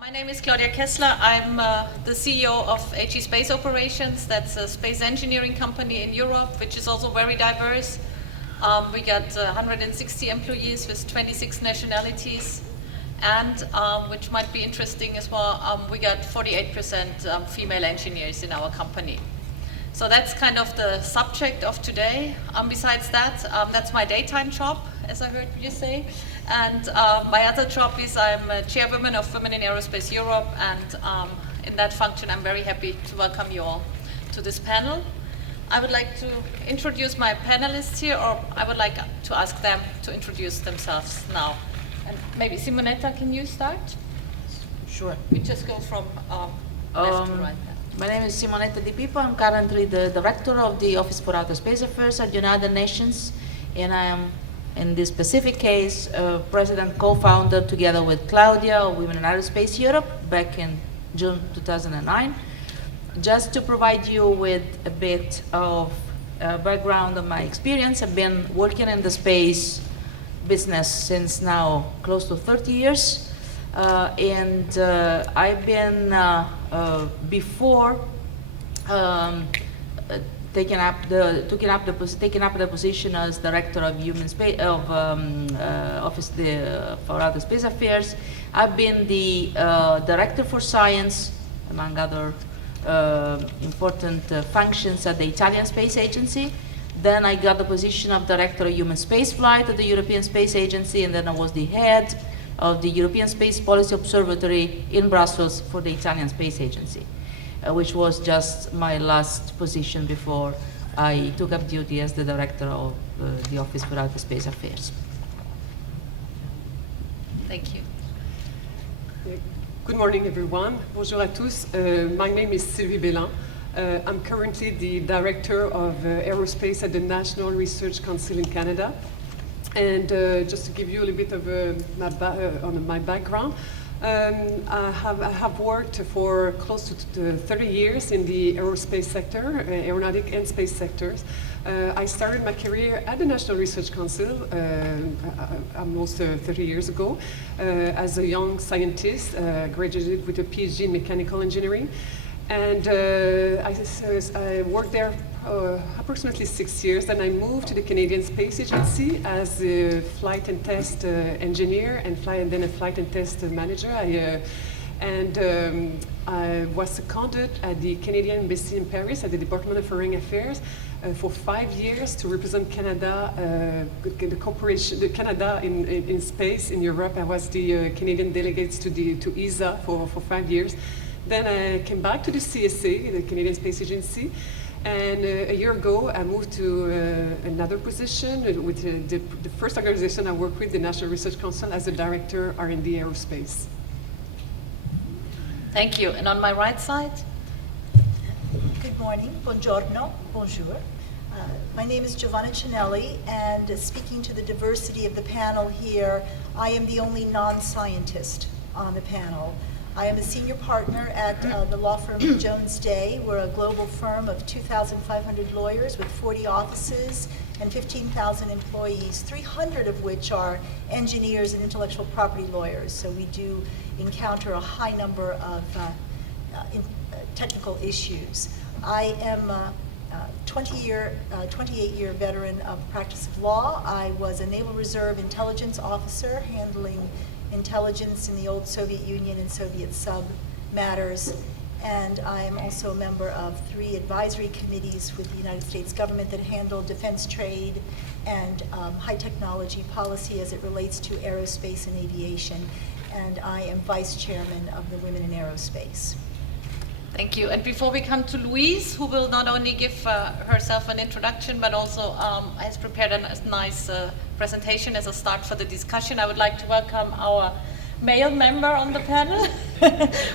My name is Claudia Kessler. I'm the CEO of AG Space Operations. That's a space engineering company in Europe, which is also very diverse. We got 160 employees with 26 nationalities. And which might be interesting as well, we got 48% female engineers in our company. So that's kind of the subject of today. Besides that, that's my daytime job, as I heard you say. And my other job is I'm a chairwoman of Women in Aerospace Europe, and in that function I'm very happy to welcome you all to this panel. I would like to introduce my panelists here, or I would like to ask them to introduce themselves now. And maybe Simonetta, can you start? Sure. We just go from left to right. My name is Simonetta Di Pippo. I'm currently the director of the Office for Outer Space Affairs at United Nations, and I am, in this specific case, president co-founder together with Claudia of Women in Aerospace Europe back in June 2009. Just to provide you with a bit of background on my experience, I've been working in the space business since now close to 30 years. And I've been, before taking up the position as director of human space Office for Outer Space Affairs. I've been the director for science, among other important functions at the Italian Space Agency. Then I got the position of director of human spaceflight at the European Space Agency, and then I was the head of the European Space Policy Observatory in Brussels for the Italian Space Agency, which was just my last position before I took up duty as the director of the Office for Outer Space Affairs. Thank you. Good morning, everyone. Bonjour à tous. My name is Sylvie Bellin. I'm currently the director of aerospace at the National Research Council in Canada. And just to give you a little bit of my background, I have worked for close to 30 years in the aerospace sector, aeronautic and space sectors. I started my career at the National Research Council almost 30 years ago as a young scientist, graduated with a PhD in mechanical engineering. And I worked there approximately 6 years. Then I moved to the Canadian Space Agency as a flight and test engineer and then a flight and test manager. I was seconded at the Canadian Embassy in Paris at the Department of Foreign Affairs for 5 years to represent Canada, the Canada in space in Europe. I was the Canadian delegate to ESA for 5 years. Then I came back to the CSA, the Canadian Space Agency, and a year ago I moved to another position with the first organization I worked with, the National Research Council, as a director R&D Aerospace. Thank you. And on my right side? Good morning, buongiorno, bonjour. My name is Giovanna Cinelli, and speaking to the diversity of the panel here, I am the only non-scientist on the panel. I am a senior partner at the law firm Jones Day. We're a global firm of 2,500 lawyers with 40 offices and 15,000 employees, 300 of which are engineers and intellectual property lawyers. So we do encounter a high number of technical issues. I am a 28-year veteran of practice of law. I was a Naval Reserve intelligence officer handling intelligence in the old Soviet Union and Soviet sub matters. And I am also a member of 3 advisory committees with the United States government that handle defense trade and high technology policy as it relates to aerospace and aviation. And I am vice chairman of the Women in Aerospace. Thank you. And before we come to Louise, who will not only give herself an introduction, but also has prepared a nice presentation as a start for the discussion, I would like to welcome our male member on the panel,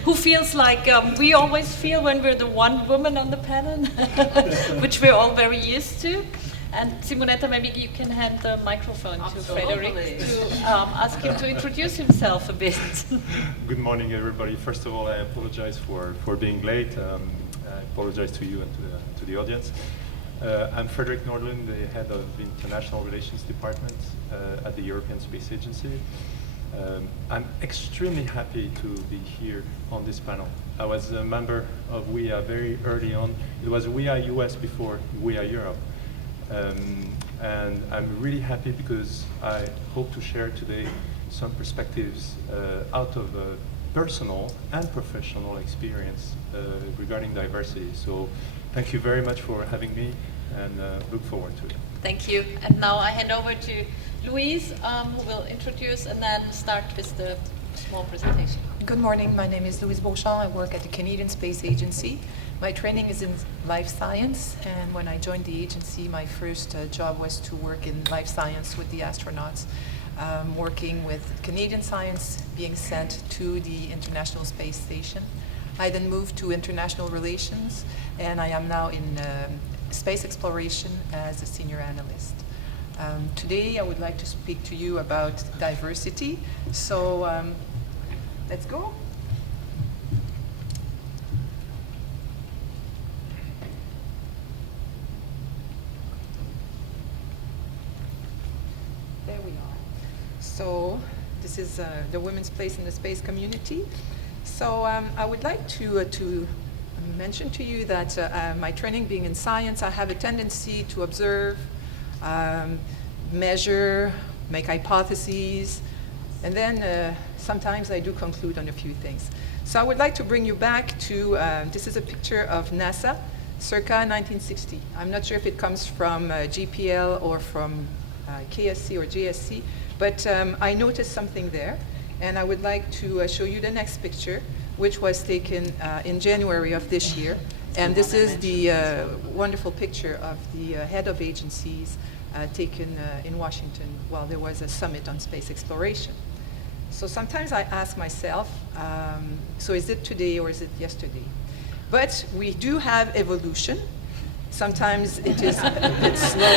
who feels like we always feel when we're the one woman on the panel, which we're all very used to. And Simonetta, maybe you can hand the microphone to Frederick to ask him to introduce himself a bit. Good morning, everybody. First of all, I apologize for being late. I apologize to you and to the audience. I'm Frederick Nordlund, the head of the International Relations Department at the European Space Agency. I'm extremely happy to be here on this panel. I was a member of WIA very early on. It was WIA US before WIA Europe. And I'm really happy because I hope to share today some perspectives out of personal and professional experience regarding diversity. So thank you very much for having me, and look forward to it. Thank you. And now I hand over to Louise, who will introduce and then start with the small presentation. Good morning. My name is Louise Beauchamp. I work at the Canadian Space Agency. My training is in life science, and when I joined the agency, my first job was to work in life science with the astronauts, working with Canadian science being sent to the International Space Station. I then moved to international relations, and I am now in space exploration as a senior analyst. Today, I would like to speak to you about diversity. So let's go. There we are. So this is the women's place in the space community. So I would like to mention to you that my training being in science, I have a tendency to observe, measure, make hypotheses, and then sometimes I do conclude on a few things. So I would like to bring you back to, this is a picture of NASA, circa 1960. I'm not sure if it comes from GPL or from KSC or JSC, but I noticed something there, and I would like to show you the next picture, which was taken in January of this year. And this is the wonderful picture of the head of agencies taken in Washington while there was a summit on space exploration. So sometimes I ask myself, so is it today or is it yesterday? But we do have evolution. Sometimes it is a bit slow.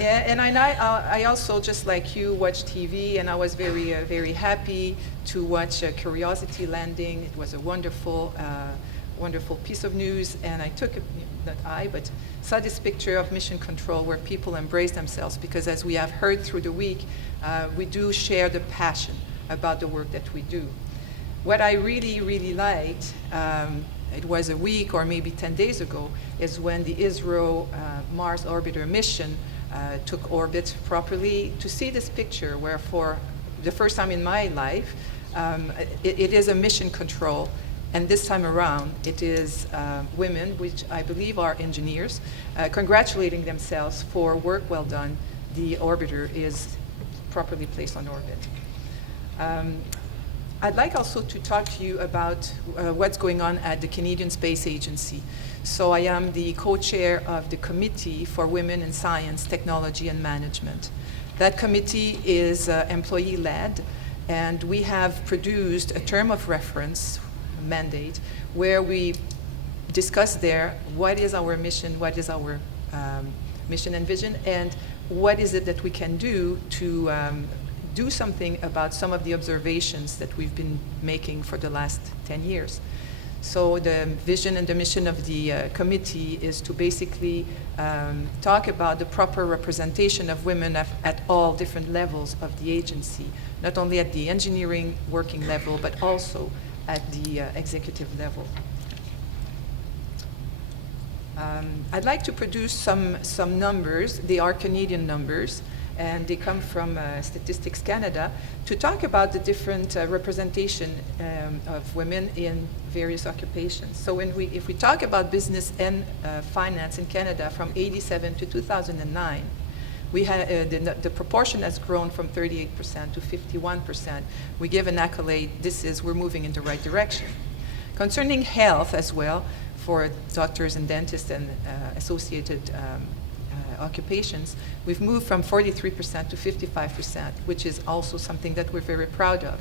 And I also, just like you, watch TV, and I was very happy to watch Curiosity landing. It was a wonderful piece of news, and I took, but saw this picture of mission control where people embrace themselves, because as we have heard through the week, we do share the passion about the work that we do. What I really liked, it was a week or maybe 10 days ago, is when the ISRO Mars Orbiter mission took orbit properly. To see this picture where for the first time in my life, it is a mission control, and this time around it is women, which I believe are engineers, congratulating themselves for work well done. The orbiter is properly placed on orbit. I'd like also to talk to you about what's going on at the Canadian Space Agency. So I am the co-chair of the Committee for Women in Science, Technology and Management. That committee is employee-led, and we have produced a term of reference mandate where we discuss there what is our mission, what is our mission and vision, and what is it that we can do to do something about some of the observations that we've been making for the last 10 years. So the vision and the mission of the committee is to basically talk about the proper representation of women at all different levels of the agency, not only at the engineering working level, but also at the executive level. I'd like to produce some numbers. They are Canadian numbers, and they come from Statistics Canada, to talk about the different representation of women in various occupations. So if we talk about business and finance in Canada from 1987 to 2009, we had, the proportion has grown from 38% to 51%. We give an accolade. We're moving in the right direction. Concerning health as well, for doctors and dentists and associated occupations, we've moved from 43% to 55%, which is also something that we're very proud of.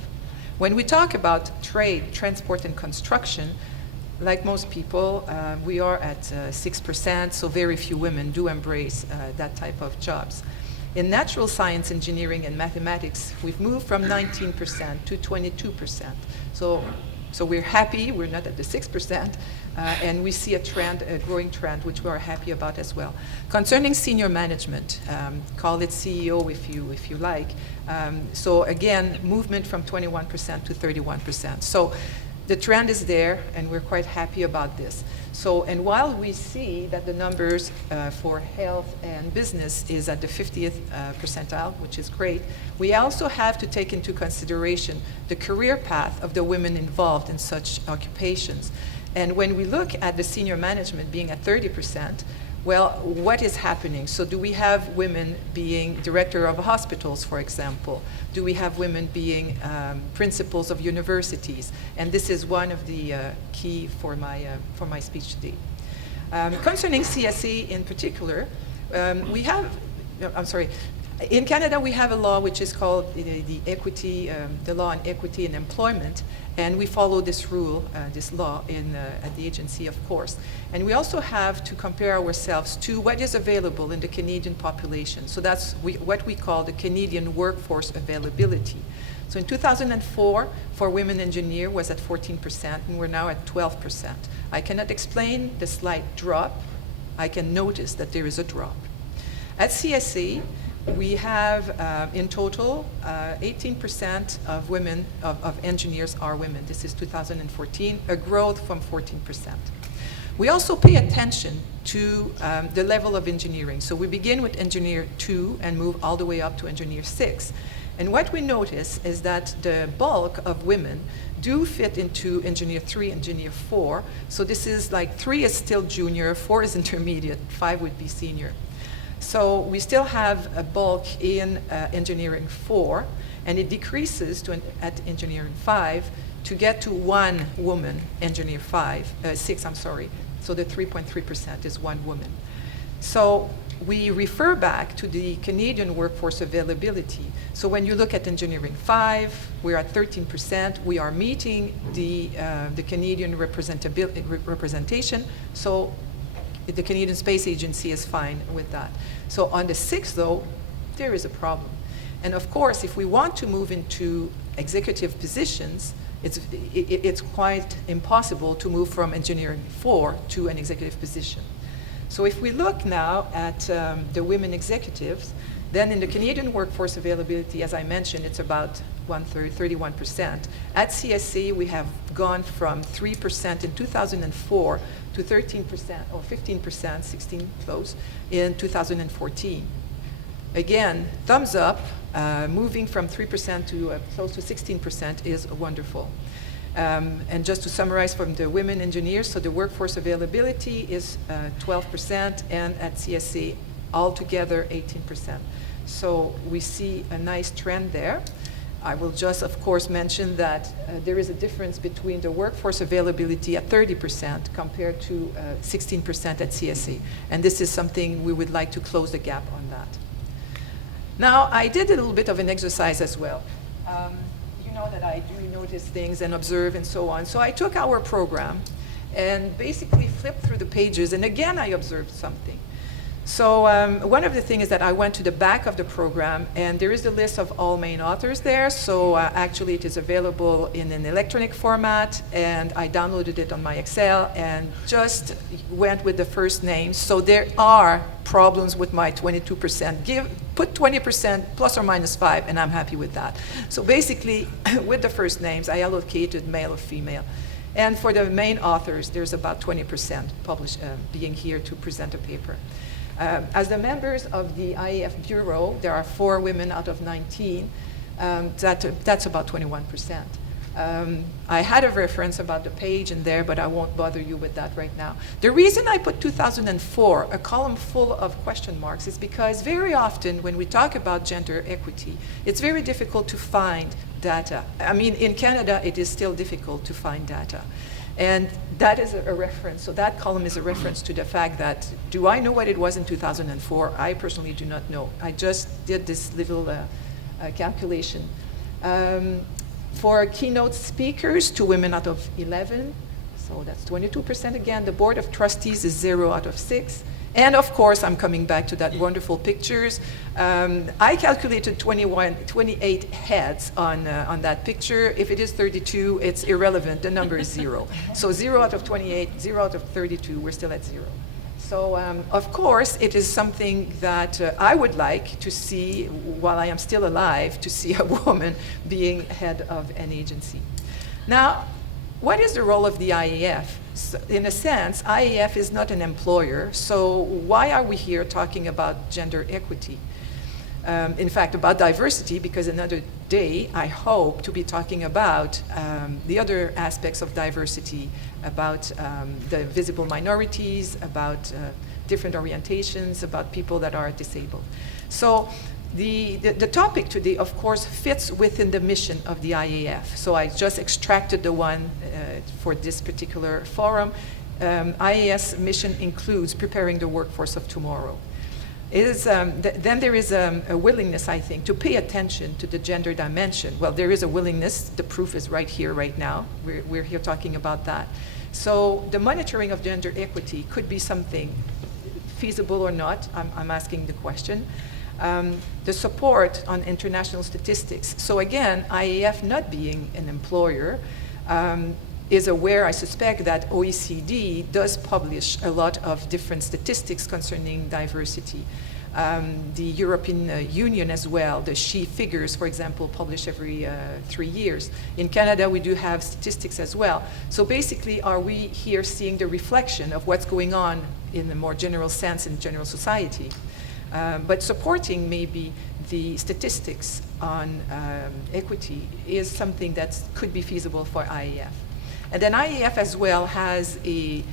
When we talk about trade, transport, and construction, like most people, we are at 6%, so very few women do embrace that type of jobs. In natural science, engineering, and mathematics, we've moved from 19% to 22%. So So we're happy, we're not at the 6%, and we see a trend, a growing trend, which we are happy about as well. Concerning senior management, call it CEO if you like. So again, movement from 21% to 31%. So the trend is there, and we're quite happy about this. So, and while we see that the numbers for health and business is at the 50th percentile, which is great, we also have to take into consideration the career path of the women involved in such occupations. And when we look at the senior management being at 30%, well, what is happening? So do we have women being director of hospitals, for example? Do we have women being principals of universities? And this is one of the key for my speech today. Concerning CSE in particular, we have, I'm sorry, in Canada we have a law which is called the equity, the law on equity and employment, and we follow this rule, this law at the agency, of course. And we also have to compare ourselves to what is available in the Canadian population. So that's what we call the Canadian workforce availability. So in 2004, for women engineer was at 14%, and we're now at 12%. I cannot explain the slight drop. I can notice that there is a drop. At CSE, we have, in total, 18% of women, of engineers are women. This is 2014, a growth from 14%. We also pay attention to the level of engineering. So we begin with engineer 2 and move all the way up to engineer 6. And what we notice is that the bulk of women do fit into engineer 3, engineer 4. So this is like 3 is still junior, 4 is intermediate, 5 would be senior. So we still have a bulk in engineering 4, and it decreases at engineering 5 to get to 1 woman, engineer 6, I'm sorry. So the 3.3% is 1 woman. So we refer back to the Canadian workforce availability. So when you look at engineering 5, we're at 13%. We are meeting the Canadian representation. So the Canadian Space Agency is fine with that. So on the 6th, though, there is a problem. And of course, if we want to move into executive positions, it's quite impossible to move from engineering 4 to an executive position. So if we look now at the women executives, then in the Canadian workforce availability, as I mentioned, it's about 1/3, 31%. At CSE, we have gone from 3% in 2004 to 13% or 15%, 16 close, in 2014. Again, thumbs up, moving from 3% to close to 16% is wonderful. And just to summarize from the women engineers, so the workforce availability is 12%, and at CSE, altogether 18%. So we see a nice trend there. I will just, of course, mention that there is a difference between the workforce availability at 30% compared to 16% at CSE. And this is something we would like to close the gap on that. Now, I did a little bit of an exercise as well. You know that I do notice things and observe and so on. So I took our program and basically flipped through the pages, and again, I observed something. So one of the things is that I went to the back of the program, and there is a list of all main authors there. So actually, it is available in an electronic format, and I downloaded it on my Excel and just went with the first names. So there are problems with my 22%. Put 20% plus or minus 5, and I'm happy with that. So basically, with the first names, I allocated male or female. And for the main authors, there's about 20% being here to present a paper. As the members of the IAF Bureau, there are 4 women out of 19. That's about 21%. I had a reference about the page in there, but I won't bother you with that right now. The reason I put 2004, a column full of question marks, is because very often when we talk about gender equity, it's very difficult to find data. I mean, in Canada, it is still difficult to find data. And that is a reference, so that column is a reference to the fact that, do I know what it was in 2004? I personally do not know. I just did this little calculation. For keynote speakers, 2 women out of 11, so that's 22% again. The Board of Trustees is 0 out of 6. And of course, I'm coming back to that wonderful pictures. I calculated 28 heads on that picture. If it is 32, it's irrelevant. The number is 0. So 0 out of 28, 0 out of 32, we're still at 0. So of course, it is something that I would like to see, while I am still alive, to see a woman being head of an agency. Now, what is the role of the IAF? So, in a sense, IAF is not an employer, so why are we here talking about gender equity? In fact, about diversity, because another day I hope to be talking about the other aspects of diversity, about the visible minorities, about different orientations, about people that are disabled. So the topic today, of course, fits within the mission of the IAF. So I just extracted the one for this particular forum. IAS mission includes preparing the workforce of tomorrow. Then there is a willingness, I think, to pay attention to the gender dimension. Well, there is a willingness. The proof is right here, right now. We're here talking about that. So the monitoring of gender equity could be something feasible or not. I'm asking the question. The support on international statistics. So again, IAF not being an employer is aware, I suspect, that OECD does publish a lot of different statistics concerning diversity. The European Union as well, the SHE figures, for example, publish every 3 years. In Canada, we do have statistics as well. So basically, are we here seeing the reflection of what's going on in a more general sense in general society? But supporting maybe the statistics on equity is something that could be feasible for IAF. And then IAF as well has a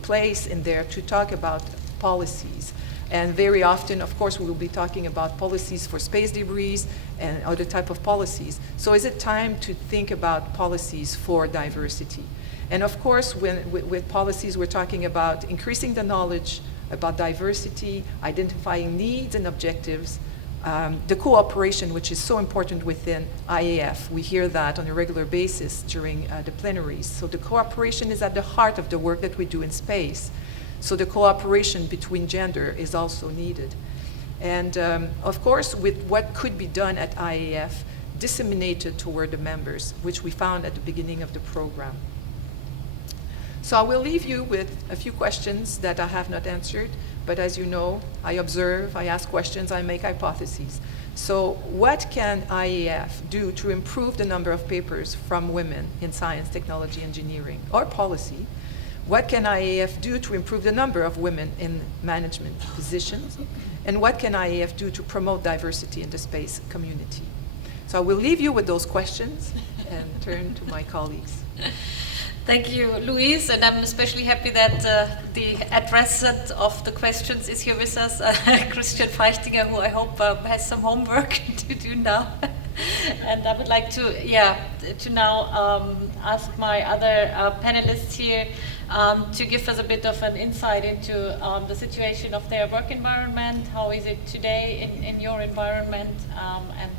place in there to talk about policies. And very often, of course, we will be talking about policies for space debris and other type of policies. So is it time to think about policies for diversity? And of course, with policies, we're talking about increasing the knowledge about diversity, identifying needs and objectives, the cooperation, which is so important within IAF. We hear that on a regular basis during the plenaries. So the cooperation is at the heart of the work that we do in space. So the cooperation between gender is also needed. And of course, with what could be done at IAF, disseminated toward the members, which we found at the beginning of the program. So I will leave you with a few questions that I have not answered, but as you know, I observe, I ask questions, I make hypotheses. So what can IAF do to improve the number of papers from women in science, technology, engineering, or policy? What can IAF do to improve the number of women in management positions? And what can IAF do to promote diversity in the space community? So I will leave you with those questions and turn to my colleagues. Thank you, Louise, and I'm especially happy that the addressant of the questions is here with us, Christian Feichtinger, who I hope has some homework to do now. And I would like to now ask my other panelists here to give us a bit of an insight into the situation of their work environment. How is it today in your environment? And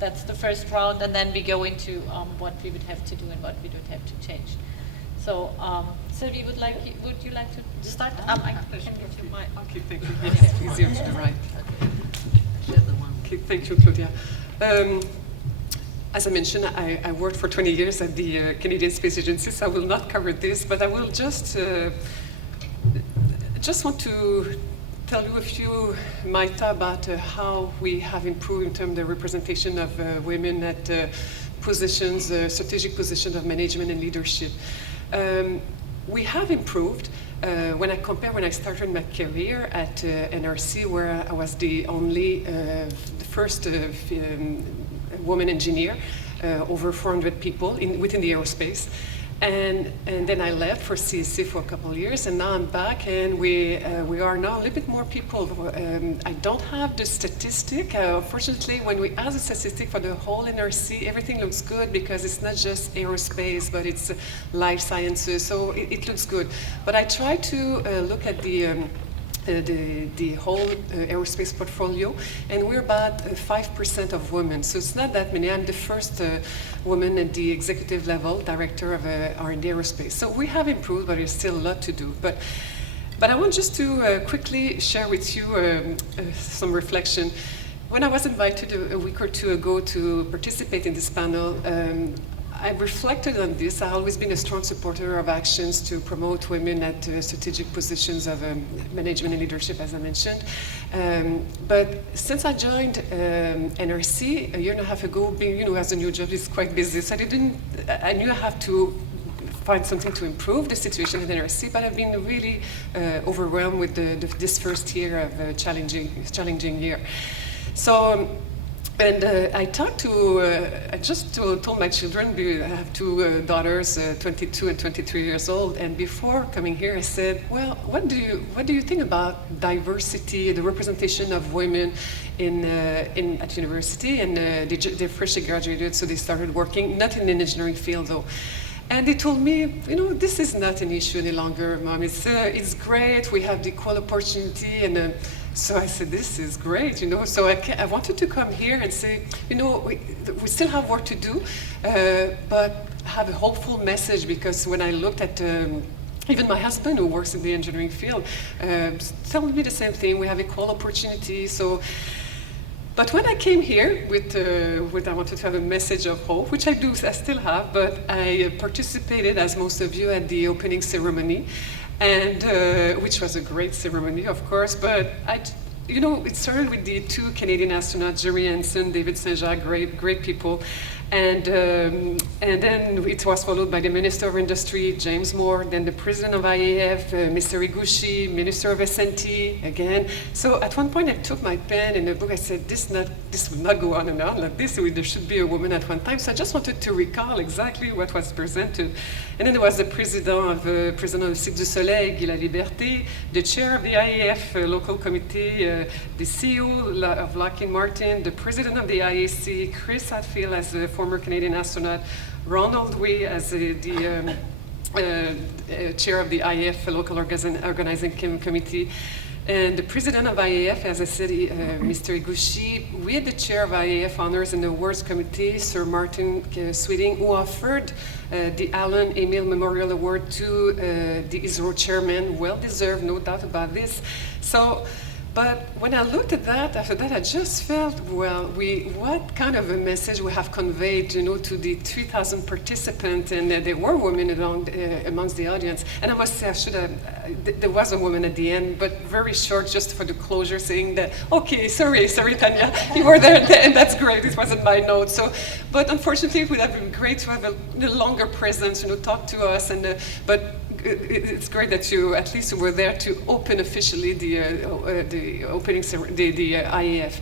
that's the first round, and then we go into what we would have to do and what we would have to change. So, Sylvie, would you like to start? I can give you my. Okay, thank you. Yes, it's easier to the right. Okay, thank you, Claudia. As I mentioned, I worked for 20 years at the Canadian Space Agency, so I will not cover this, but I will just want to tell you a few Maita about how we have improved in terms of the representation of women at positions, strategic positions of management and leadership. We have improved. When I started my career at NRC, where I was the only, the first woman engineer, over 400 people within the aerospace. And then I left for CSC for a couple of years, and now I'm back, and we are now a little bit more people. I don't have the statistic. Fortunately, when we ask the statistic for the whole NRC, everything looks good because it's not just aerospace, but it's life sciences, so it looks good. But I try to look at the whole aerospace portfolio, and we're about 5% of women, so it's not that many. I'm the first woman at the executive level, director of R&D aerospace. So we have improved, but there's still a lot to do. But But I want just to quickly share with you some reflection. When I was invited a week or two ago to participate in this panel, I reflected on this. I've always been a strong supporter of actions to promote women at strategic positions of management and leadership, as I mentioned. But since I joined NRC a year and a half ago, being as a new job is quite busy, so I knew I have to find something to improve the situation at NRC, but I've been really overwhelmed with this first year of a challenging year. So. And I just told my children, I have two daughters, 22 and 23 years old, and before coming here I said, well, what do you think about diversity, the representation of women at university? And they freshly graduated, so they started working, not in the engineering field though. And they told me, this is not an issue any longer, Mom. It's great, we have the equal opportunity, and so I said, this is great, So I wanted to come here and say, we still have work to do, but have a hopeful message, because when I looked at even my husband, who works in the engineering field, told me the same thing. We have equal opportunity. So. But when I came here with I wanted to have a message of hope, which I still have, but I participated, as most of you, at the opening ceremony, and which was a great ceremony, of course. But it started with the two Canadian astronauts, Jerry Hansen, David Saint-Jacques, great people. And then it was followed by the Minister of Industry, James Moore, then the President of IAF, Mr. Iguchi, Minister of SNT, again. So at one point I took my pen in the book, I said, this would not go on and on like this, there should be a woman at one time. So I just wanted to recall exactly what was presented. And then there was the President of Cirque du Soleil, Guy Laliberté, the Chair of the IAF local committee, the CEO of Lockheed Martin, the President of the IAC, Chris Hadfield as a former Canadian astronaut, Ronald Wee as the chair of the IAF local organizing committee, and the president of IAF, as I said, Mr. Iguchi. We had the chair of IAF Honors and Awards Committee, Sir Martin Sweeting, who offered the Alan Emil Memorial Award to the ISRO chairman. Well deserved, no doubt about this. So. But when I looked at that, after that, I just felt, well, what kind of a message we have conveyed, to the 3,000 participants, and there were women amongst the audience. And I must say, there was a woman at the end, but very short, just for the closure, saying that, okay, sorry, Tanya, you were there, and that's great. It wasn't my note. So, but unfortunately, it would have been great to have a longer presence, talk to us, but. It's great that you at least were there to open officially the opening ceremony, the IAF.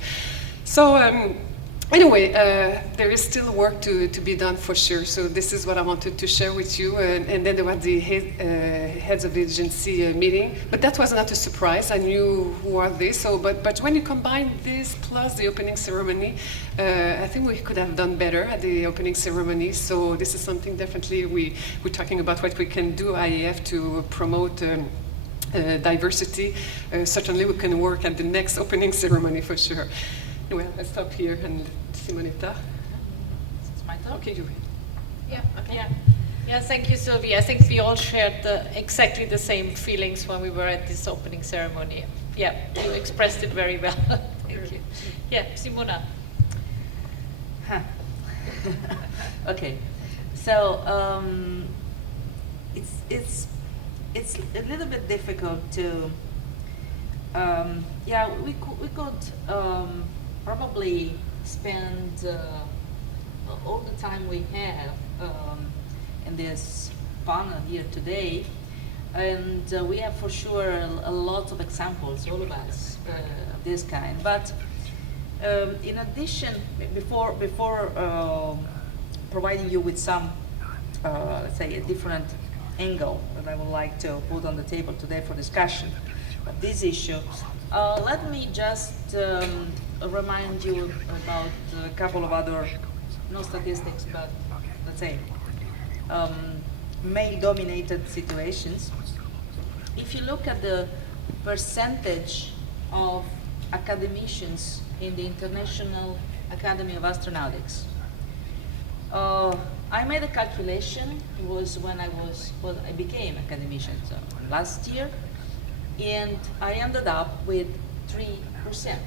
So anyway, there is still work to be done for sure. So this is what I wanted to share with you. And then there was the heads of the agency meeting, but that was not a surprise. I knew who are they. So, but when you combine this plus the opening ceremony, I think we could have done better at the opening ceremony. So this is something definitely we're talking about what we can do IAF to promote diversity. Certainly we can work at the next opening ceremony for sure. Anyway, I'll stop here and Simonetta. It's my turn. Okay, you. Yeah, okay. Yeah, thank you, Sylvie. I think we all shared exactly the same feelings when we were at this opening ceremony. Yeah, you expressed it very well. Thank you. Yeah, Simona. Okay, so it's a little bit difficult to. We could probably spend all the time we have in this panel here today, and we have for sure a lot of examples, all of us, of this kind. But in addition, before providing you with some, let's say, a different angle that I would like to put on the table today for discussion of this issue, let me just remind you about a couple of other, no statistics, but let's say male-dominated situations. If you look at the percentage of academicians in the International Academy of Astronautics, I made a calculation. It was when I became academician, so last year, and I ended up with 3%.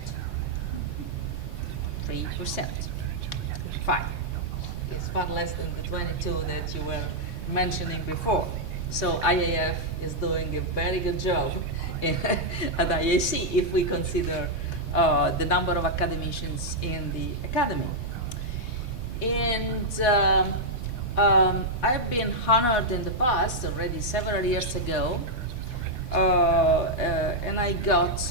3%. 5. It's far less than the 22 that you were mentioning before. So IAF is doing a very good job at IAC if we consider the number of academicians in the academy. And I've been honored in the past, already several years ago, and I got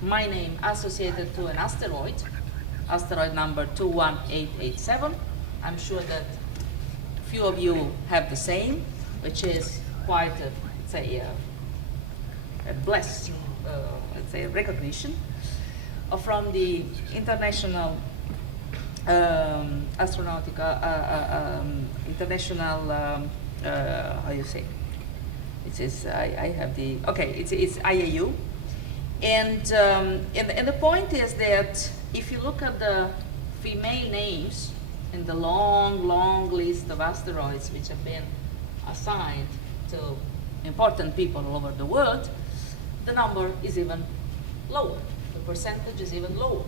my name associated to an asteroid number 21887. I'm sure that a few of you have the same, which is quite a, let's say, a blessed, let's say, recognition from the International International, how you say? It is, I have the, okay, it's IAU. And the point is that if you look at the female names in the long list of asteroids which have been assigned to important people all over the world, the number is even lower. The percentage is even lower.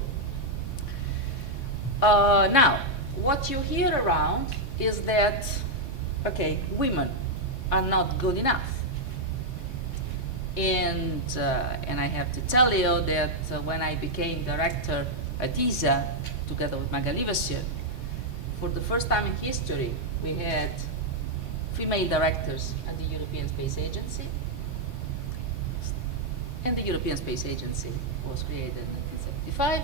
Now, what you hear around is that, okay, women are not good enough. And I have to tell you that when I became director at ESA, together with Magali Vassier, for the first time in history, we had female directors at the European Space Agency. And the European Space Agency was created in 1975.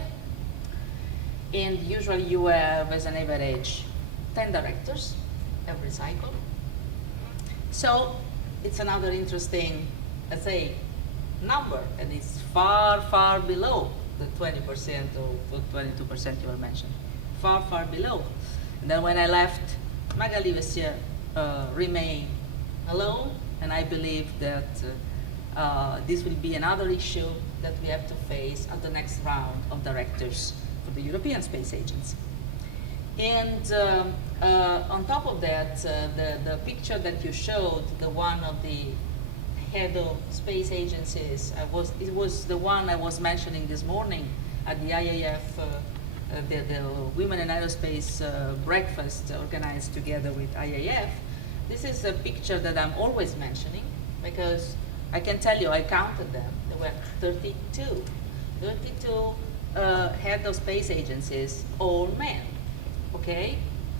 And usually you have, as an average, 10 directors every cycle. So it's another interesting, let's say, number, and it's far below the 20% or 22% you were mentioning. Far below. And then when I left, Magali Vassier remained alone, and I believe that this will be another issue that we have to face at the next round of directors for the European Space Agency. And on top of that, the picture that you showed, the one of the head of space agencies, it was the one I was mentioning this morning at the IAF, the Women in Aerospace breakfast organized together with IAF. This is a picture that I'm always mentioning because I can tell you I counted them. There were 32 head of space agencies, all men. Okay?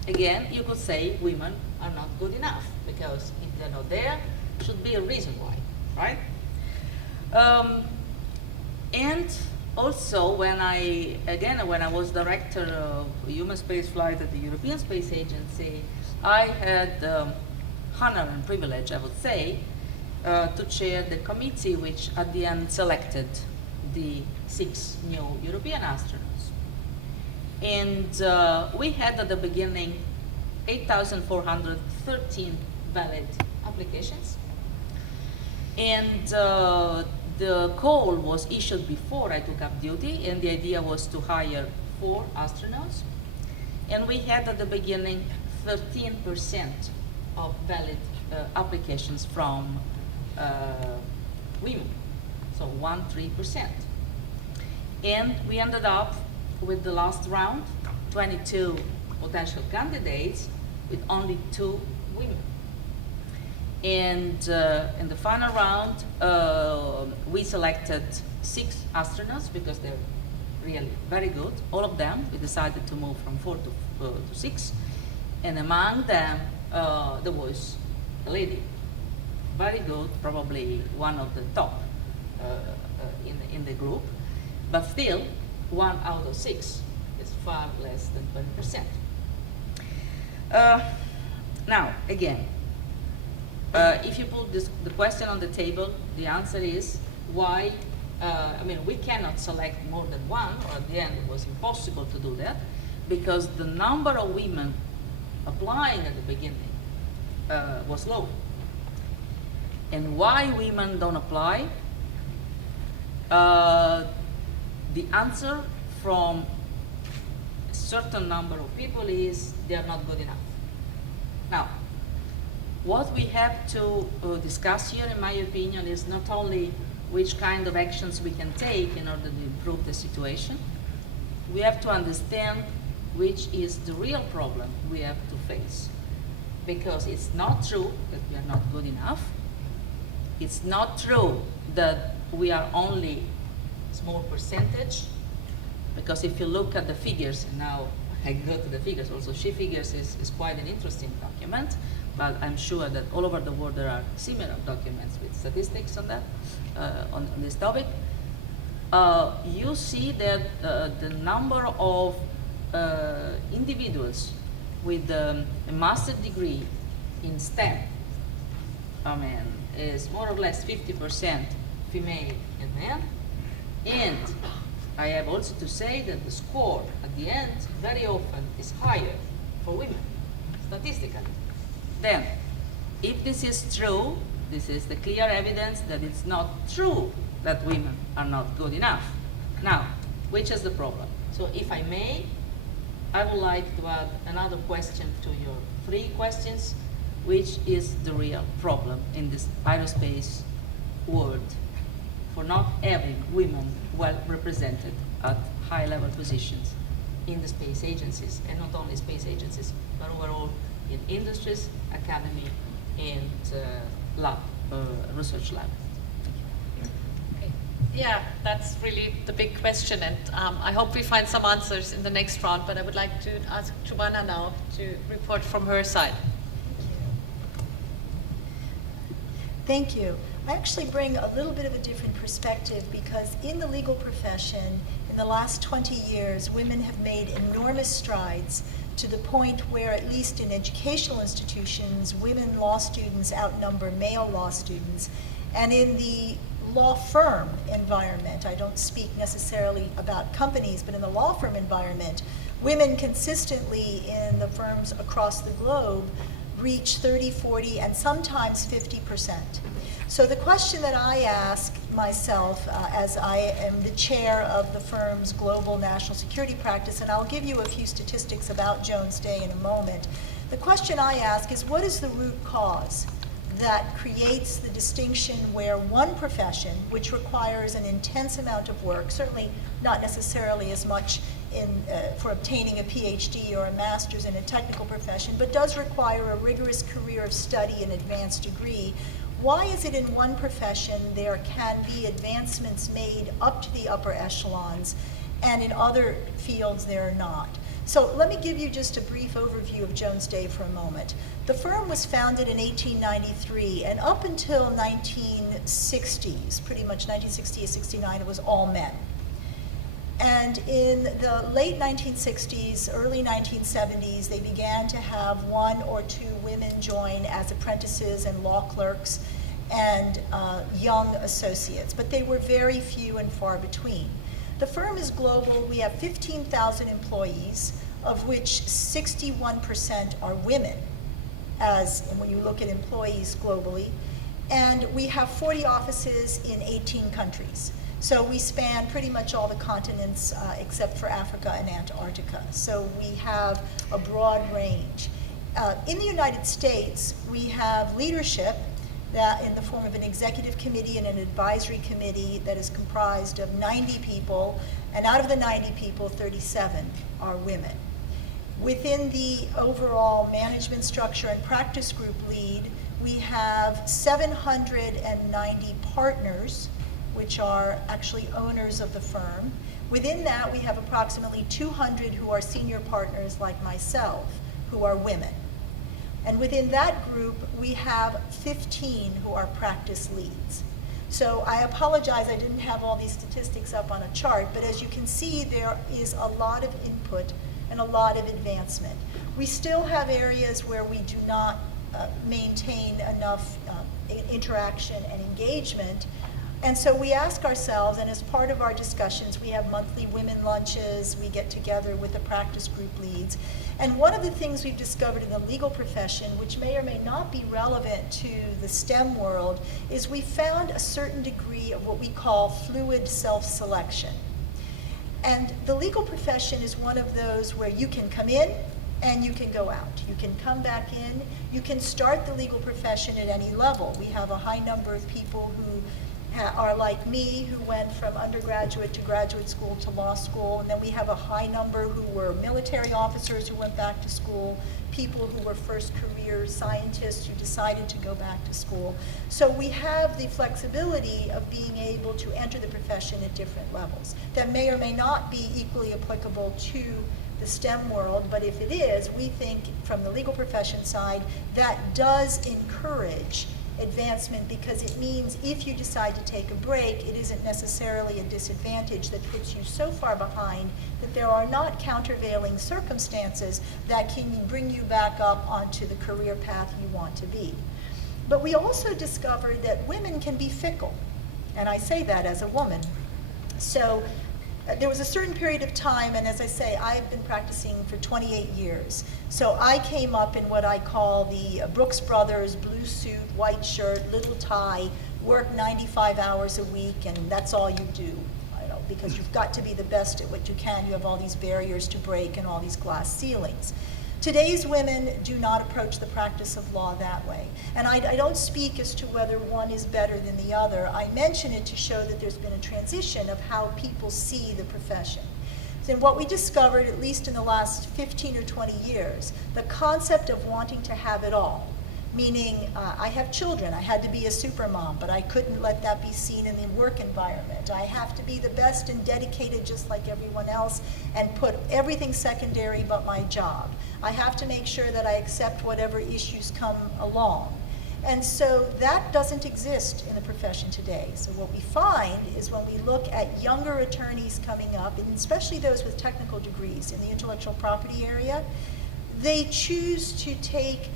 Again, you could say women are not good enough because if they're not there, should be a reason why, right? And also, when I was director of human space flight at the European Space Agency, I had the honor and privilege, I would say, to chair the committee which at the end selected the 6 new European astronauts. And we had at the beginning 8,413 valid applications. And the call was issued before I took up duty, and the idea was to hire 4 astronauts. And we had at the beginning 13% of valid applications from women, so 13%. And we ended up with the last round, 22 potential candidates with only 2 women. And in the final round, we selected 6 astronauts because they're really very good. All of them, we decided to move from 4 to 6. And among them, there was a lady, very good, probably one of the top in the group, but still, 1 out of 6 is far less than 20%. Now, again, if you put the question on the table, the answer is why, we cannot select more than 1, or at the end it was impossible to do that, because the number of women applying at the beginning was low. And why women don't apply? The answer from a certain number of people is they are not good enough. Now, What we have to discuss here, in my opinion, is not only which kind of actions we can take in order to improve the situation. We have to understand which is the real problem we have to face. Because it's not true that we are not good enough. It's not true that we are only a small percentage. Because if you look at the figures, and now I go to the figures, also She Figures is quite an interesting document, but I'm sure that all over the world there are similar documents with statistics on that, on this topic. You see that the number of individuals with a master's degree in STEM, I mean, is more or less 50% female and men. And I have also to say that the score at the end very often is higher for women, statistically. Then, if this is true, this is the clear evidence that it's not true that women are not good enough. Now, which is the problem? So if I may, I would like to add another question to your 3 questions, which is the real problem in this aerospace world for not having women well represented at high-level positions in the space agencies, and not only space agencies, but overall in industries, academy, and research lab. Yeah, that's really the big question, and I hope we find some answers in the next round, but I would like to ask Giovanna now to report from her side. Thank you. I actually bring a little bit of a different perspective because in the legal profession, in the last 20 years, women have made enormous strides to the point where, at least in educational institutions, women law students outnumber male law students. And in the law firm environment, I don't speak necessarily about companies, but in the law firm environment, women consistently in the firms across the globe reach 30, 40, and sometimes 50%. So the question that I ask myself as I am the chair of the firm's global national security practice, and I'll give you a few statistics about Jones Day in a moment, the question I ask is, what is the root cause that creates the distinction where one profession, which requires an intense amount of work, certainly not necessarily as much for obtaining a PhD or a master's in a technical profession, but does require a rigorous career of study and advanced degree, why is it in one profession there can be advancements made up to the upper echelons, and in other fields there are not? So let me give you just a brief overview of Jones Day for a moment. The firm was founded in 1893, and up until 1960s, pretty much 1960 to 69, it was all men. And in the late 1960s, early 1970s, they began to have 1 or 2 women join as apprentices and law clerks and young associates, but they were very few and far between. The firm is global. We have 15,000 employees, of which 61% are women, and when you look at employees globally. And we have 40 offices in 18 countries. So we span pretty much all the continents except for Africa and Antarctica. So we have a broad range. In the United States, we have leadership that in the form of an executive committee and an advisory committee that is comprised of 90 people, and out of the 90 people, 37 are women. Within the overall management structure and practice group lead, we have 790 partners, which are actually owners of the firm. Within that, we have approximately 200 who are senior partners like myself, who are women. And within that group, we have 15 who are practice leads. So I apologize, I didn't have all these statistics up on a chart, but as you can see, there is a lot of input and a lot of advancement. We still have areas where we do not maintain enough interaction and engagement. And so we ask ourselves, and as part of our discussions, we have monthly women lunches, we get together with the practice group leads. And one of the things we've discovered in the legal profession, which may or may not be relevant to the STEM world, is we found a certain degree of what we call fluid self-selection. And the legal profession is one of those where you can come in and you can go out. You can come back in. You can start the legal profession at any level. We have a high number of people who are like me, who went from undergraduate to graduate school to law school, and then we have a high number who were military officers who went back to school, people who were first career scientists who decided to go back to school. So we have the flexibility of being able to enter the profession at different levels. That may or may not be equally applicable to the STEM world, but if it is, we think from the legal profession side, that does encourage advancement, because it means if you decide to take a break, it isn't necessarily a disadvantage that puts you so far behind that there are not countervailing circumstances that can bring you back up onto the career path you want to be. But we also discovered that women can be fickle, and I say that as a woman. So there was a certain period of time, and as I say, I've been practicing for 28 years. So I came up in what I call the Brooks Brothers blue suit, white shirt, little tie, work 95 hours a week, and that's all you do. Because you've got to be the best at what you can. You have all these barriers to break and all these glass ceilings. Today's women do not approach the practice of law that way. And I don't speak as to whether one is better than the other. I mention it to show that there's been a transition of how people see the profession. And what we discovered, at least in the last 15 or 20 years, the concept of wanting to have it all. Meaning, I have children, I had to be a super mom, but I couldn't let that be seen in the work environment. I have to be the best and dedicated just like everyone else and put everything secondary but my job. I have to make sure that I accept whatever issues come along. And so that doesn't exist in the profession today. So what we find is when we look at younger attorneys coming up, and especially those with technical degrees in the intellectual property area, they choose to take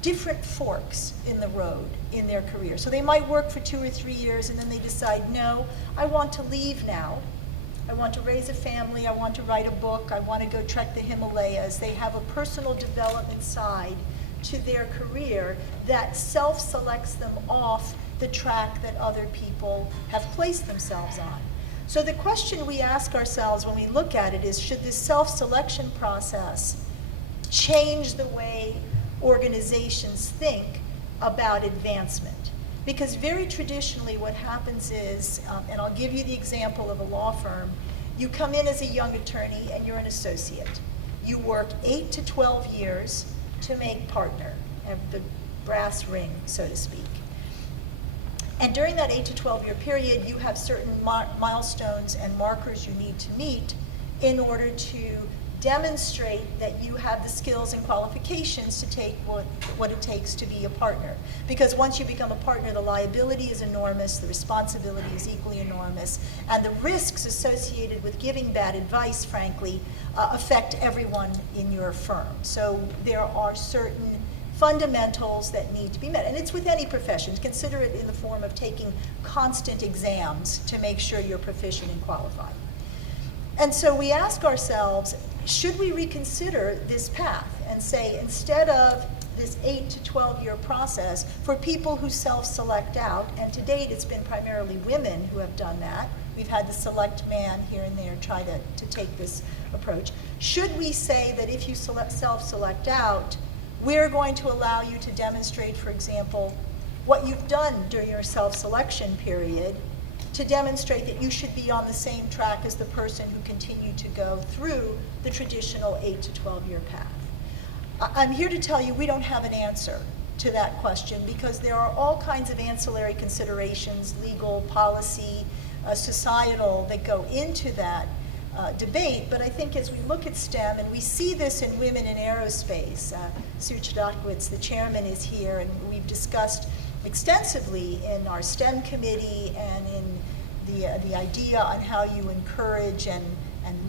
different forks in the road in their career. So they might work for 2 or 3 years and then they decide, no, I want to leave now. I want to raise a family, I want to write a book, I want to go trek the Himalayas. They have a personal development side to their career that self-selects them off the track that other people have placed themselves on. So the question we ask ourselves when we look at it is, should this self-selection process change the way organizations think about advancement? Because very traditionally what happens is, and I'll give you the example of a law firm, you come in as a young attorney and you're an associate. You work 8 to 12 years to make partner, have the brass ring, so to speak. And during that 8 to 12 year period, you have certain milestones and markers you need to meet in order to demonstrate that you have the skills and qualifications to take what it takes to be a partner. Because once you become a partner, the liability is enormous, the responsibility is equally enormous, and the risks associated with giving bad advice, frankly, affect everyone in your firm. So there are certain fundamentals that need to be met. And it's with any profession. Consider it in the form of taking constant exams to make sure you're proficient and qualified. And so we ask ourselves, should we reconsider this path and say, instead of this 8 to 12 year process for people who self-select out, and to date it's been primarily women who have done that. We've had the select man here and there try to take this approach. Should we say that if you self-select out, we're going to allow you to demonstrate, for example, what you've done during your self-selection period to demonstrate that you should be on the same track as the person who continued to go through the traditional 8 to 12 year path? I'm here to tell you we don't have an answer to that question because there are all kinds of ancillary considerations, legal, policy, societal, that go into that debate. But I think as we look at STEM, and we see this in women in aerospace, Sue Chodakowicz, the chairman, is here, and we've discussed extensively in our STEM committee and in the idea on how you encourage and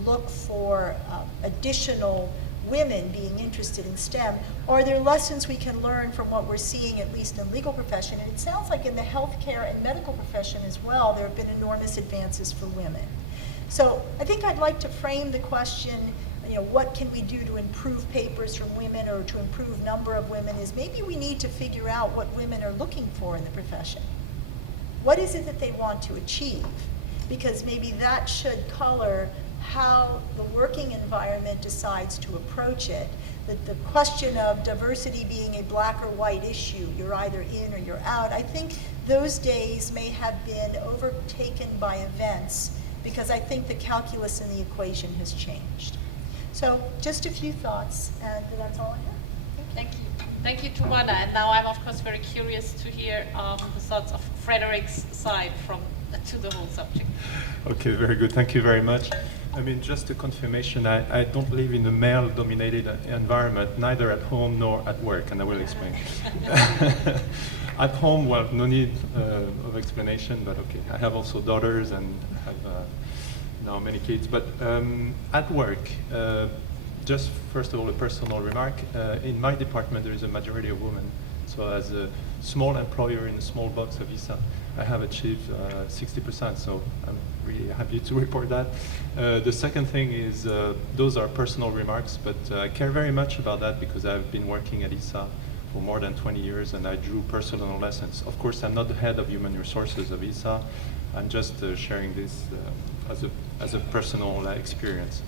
look for additional women being interested in STEM. Are there lessons we can learn from what we're seeing, at least in the legal profession? And it sounds like in the healthcare and medical profession as well, there have been enormous advances for women. So I think I'd like to frame the question, what can we do to improve papers from women or to improve number of women, is maybe we need to figure out what women are looking for in the profession. What is it that they want to achieve? Because maybe that should color how the working environment decides to approach it. The question of diversity being a black or white issue, you're either in or you're out, I think those days may have been overtaken by events because I think the calculus in the equation has changed. So just a few thoughts, and that's all I have. Thank you. Thank you, Tawana. And now I'm, of course, very curious to hear the thoughts of Frederick's side to the whole subject. Okay, very good. Thank you very much. I mean, just a confirmation, I don't live in a male-dominated environment, neither at home nor at work, and I will explain. At home, well, no need of explanation, but okay. I have also daughters and have now many kids. But at work, just first of all, a personal remark. In my department, there is a majority of women. So as a small employer in a small box of ISA, I have achieved 60%, so I'm really happy to report that. The second thing is, those are personal remarks, but I care very much about that because I've been working at ISA for more than 20 years and I drew personal lessons. Of course, I'm not the head of human resources of ISA. I'm just sharing this as a personal experience.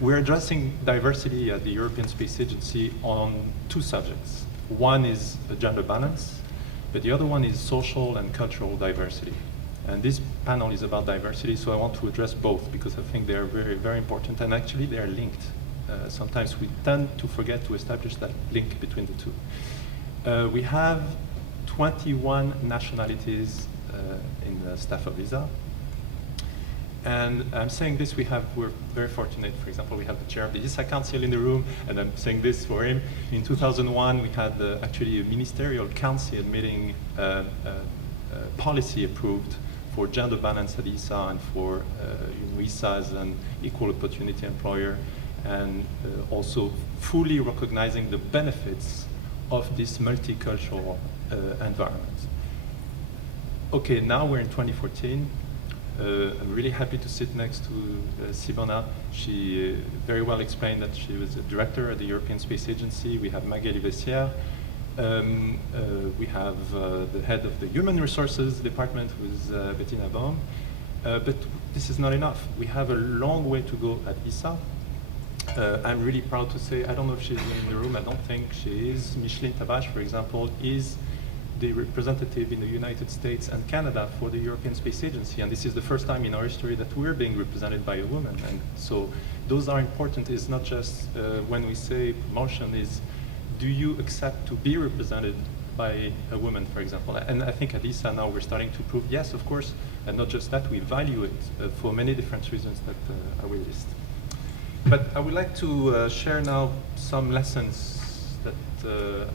We're addressing diversity at the European Space Agency on two subjects. One is gender balance, but the other one is social and cultural diversity. And this panel is about diversity, so I want to address both because I think they're very, very important, and actually they're linked. Sometimes we tend to forget to establish that link between the two. We have 21 nationalities in the staff of ISA. And I'm saying this, we're very fortunate. For example, we have the chair of the ISA Council in the room, and I'm saying this for him. In 2001, we had actually a ministerial council meeting policy approved for gender balance at ISA and for ISA as an equal opportunity employer, and also fully recognizing the benefits of this multicultural environment. Okay, now we're in 2014. I'm really happy to sit next to Sibona. She very well explained that she was a director at the European Space Agency. We have Magali Vessière. We have the head of the Human Resources Department, who is Bettina Baum. But this is not enough. We have a long way to go at ISA. I'm really proud to say, I don't know if she's in the room, I don't think she is. Micheline Tabache, for example, is the representative in the United States and Canada for the European Space Agency, and this is the first time in our history that we're being represented by a woman. And so those are important. It's not just when we say promotion, is do you accept to be represented by a woman, for example? And I think at ISA now we're starting to prove, yes, of course, and not just that, we value it for many different reasons that I will list. But I would like to share now some lessons that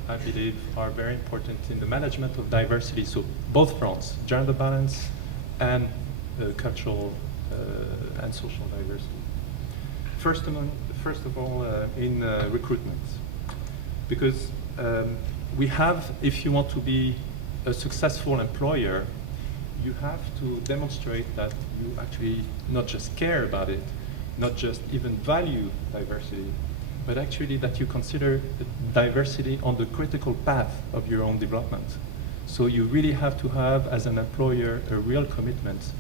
I believe are very important in the management of diversity. So both fronts, gender balance and cultural and social diversity. First of all, in recruitment. Because we have, if you want to be a successful employer, you have to demonstrate that you actually not just care about it, not just even value diversity, but actually that you consider diversity on the critical path of your own development. So you really have to have, as an employer, a real commitment.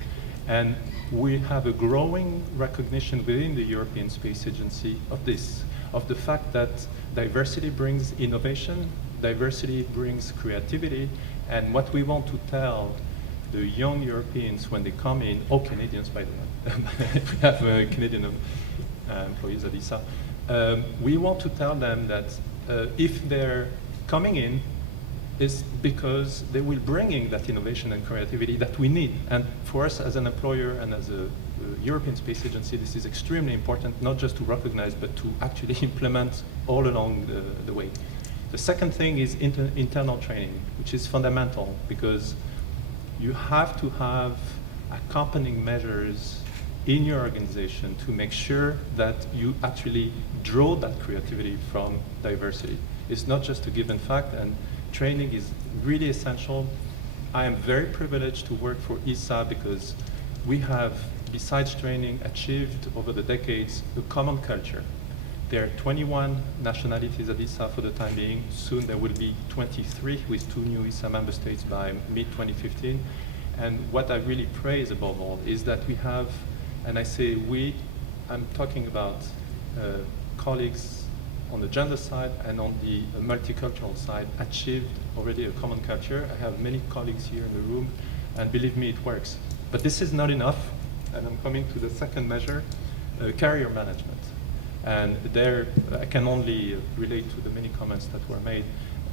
And we have a growing recognition within the European Space Agency of this, of the fact that diversity brings innovation, diversity brings creativity, and what we want to tell the young Europeans when they come in, or Canadians, by the way, we have Canadian employees at ISA, we want to tell them that if they're coming in, it's because they will bring in that innovation and creativity that we need. And for us as an employer and as a European Space Agency, this is extremely important, not just to recognize, but to actually implement all along the way. The second thing is internal training, which is fundamental, because you have to have accompanying measures in your organization to make sure that you actually draw that creativity from diversity. It's not just a given fact, and training is really essential. I am very privileged to work for ISA because we have, besides training, achieved over the decades a common culture. There are 21 nationalities at ISA for the time being. Soon there will be 23 with 2 new ISA member states by mid-2015. And what I really praise above all is that we have And I say we, I'm talking about colleagues on the gender side and on the multicultural side achieved already a common culture. I have many colleagues here in the room, and believe me, it works. But this is not enough, and I'm coming to the second measure, career management. And there, I can only relate to the many comments that were made,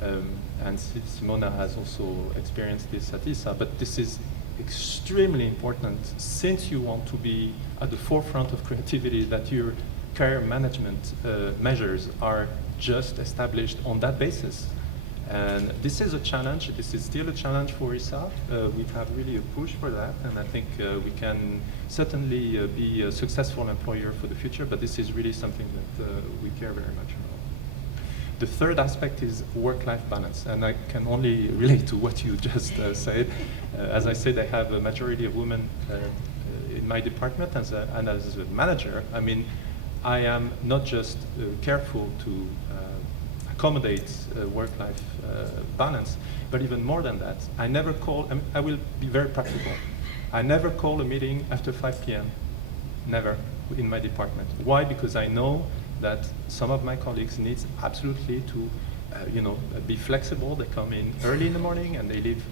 and Simona has also experienced this at ISA, but this is extremely important since you want to be at the forefront of creativity, that your career management measures are just established on that basis. And this is a challenge. This is still a challenge for ISA. We have really a push for that, and I think we can certainly be a successful employer for the future, but this is really something that we care very much about. The third aspect is work-life balance, and I can only relate to what you just said. As I said, I have a majority of women in my department, and as a manager, I mean, I am not just careful to accommodate work-life balance, but even more than that, I never call, I will be very practical. I never call a meeting after 5 p.m., never, in my department. Why? Because I know that some of my colleagues need absolutely to be flexible. They come in early in the morning and they leave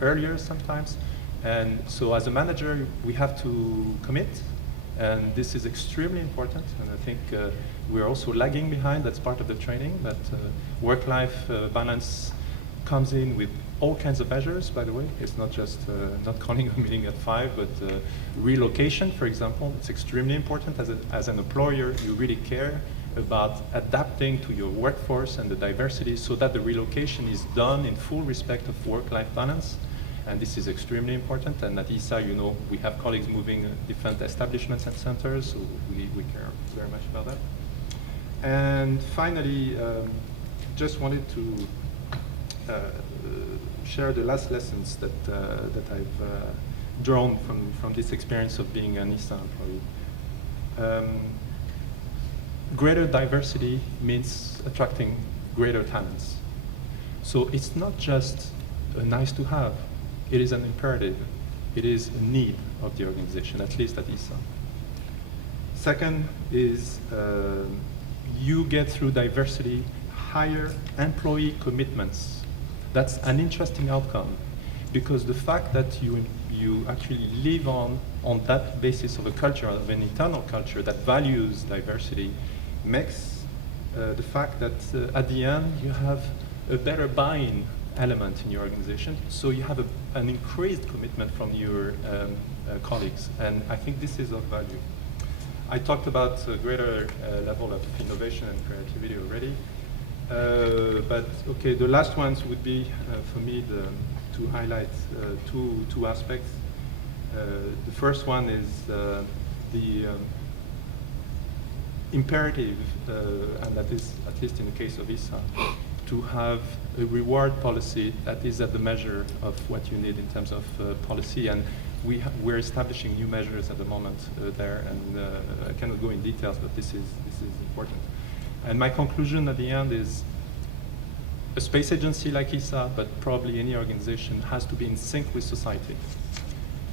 earlier sometimes. And so as a manager, we have to commit, and this is extremely important. And I think we're also lagging behind. That's part of the training, that work-life balance comes in with all kinds of measures, by the way. It's not just not calling a meeting at 5, but relocation, for example. It's extremely important. As an employer, you really care about adapting to your workforce and the diversity so that the relocation is done in full respect of work-life balance. And this is extremely important. And at ISA, we have colleagues moving different establishments and centers, so we care very much about that. And finally, just wanted to share the last lessons that I've drawn from this experience of being an ISA employee. Greater diversity means attracting greater talents. So it's not just a nice to have, it is an imperative. It is a need of the organization, at least at ISA. Second is you get through diversity higher employee commitments. That's an interesting outcome, because the fact that you actually live on that basis of a culture, of an internal culture that values diversity, makes the fact that at the end you have a better buy-in element in your organization, so you have an increased commitment from your colleagues, and I think this is of value. I talked about a greater level of innovation and creativity already. But okay, the last ones would be for me to highlight two aspects. The first one is the imperative, and that is at least in the case of ISA, to have a reward policy that is at the measure of what you need in terms of policy. And we're establishing new measures at the moment there, and I cannot go in details, but this is important. And my conclusion at the end is a space agency like ISA, but probably any organization, has to be in sync with society.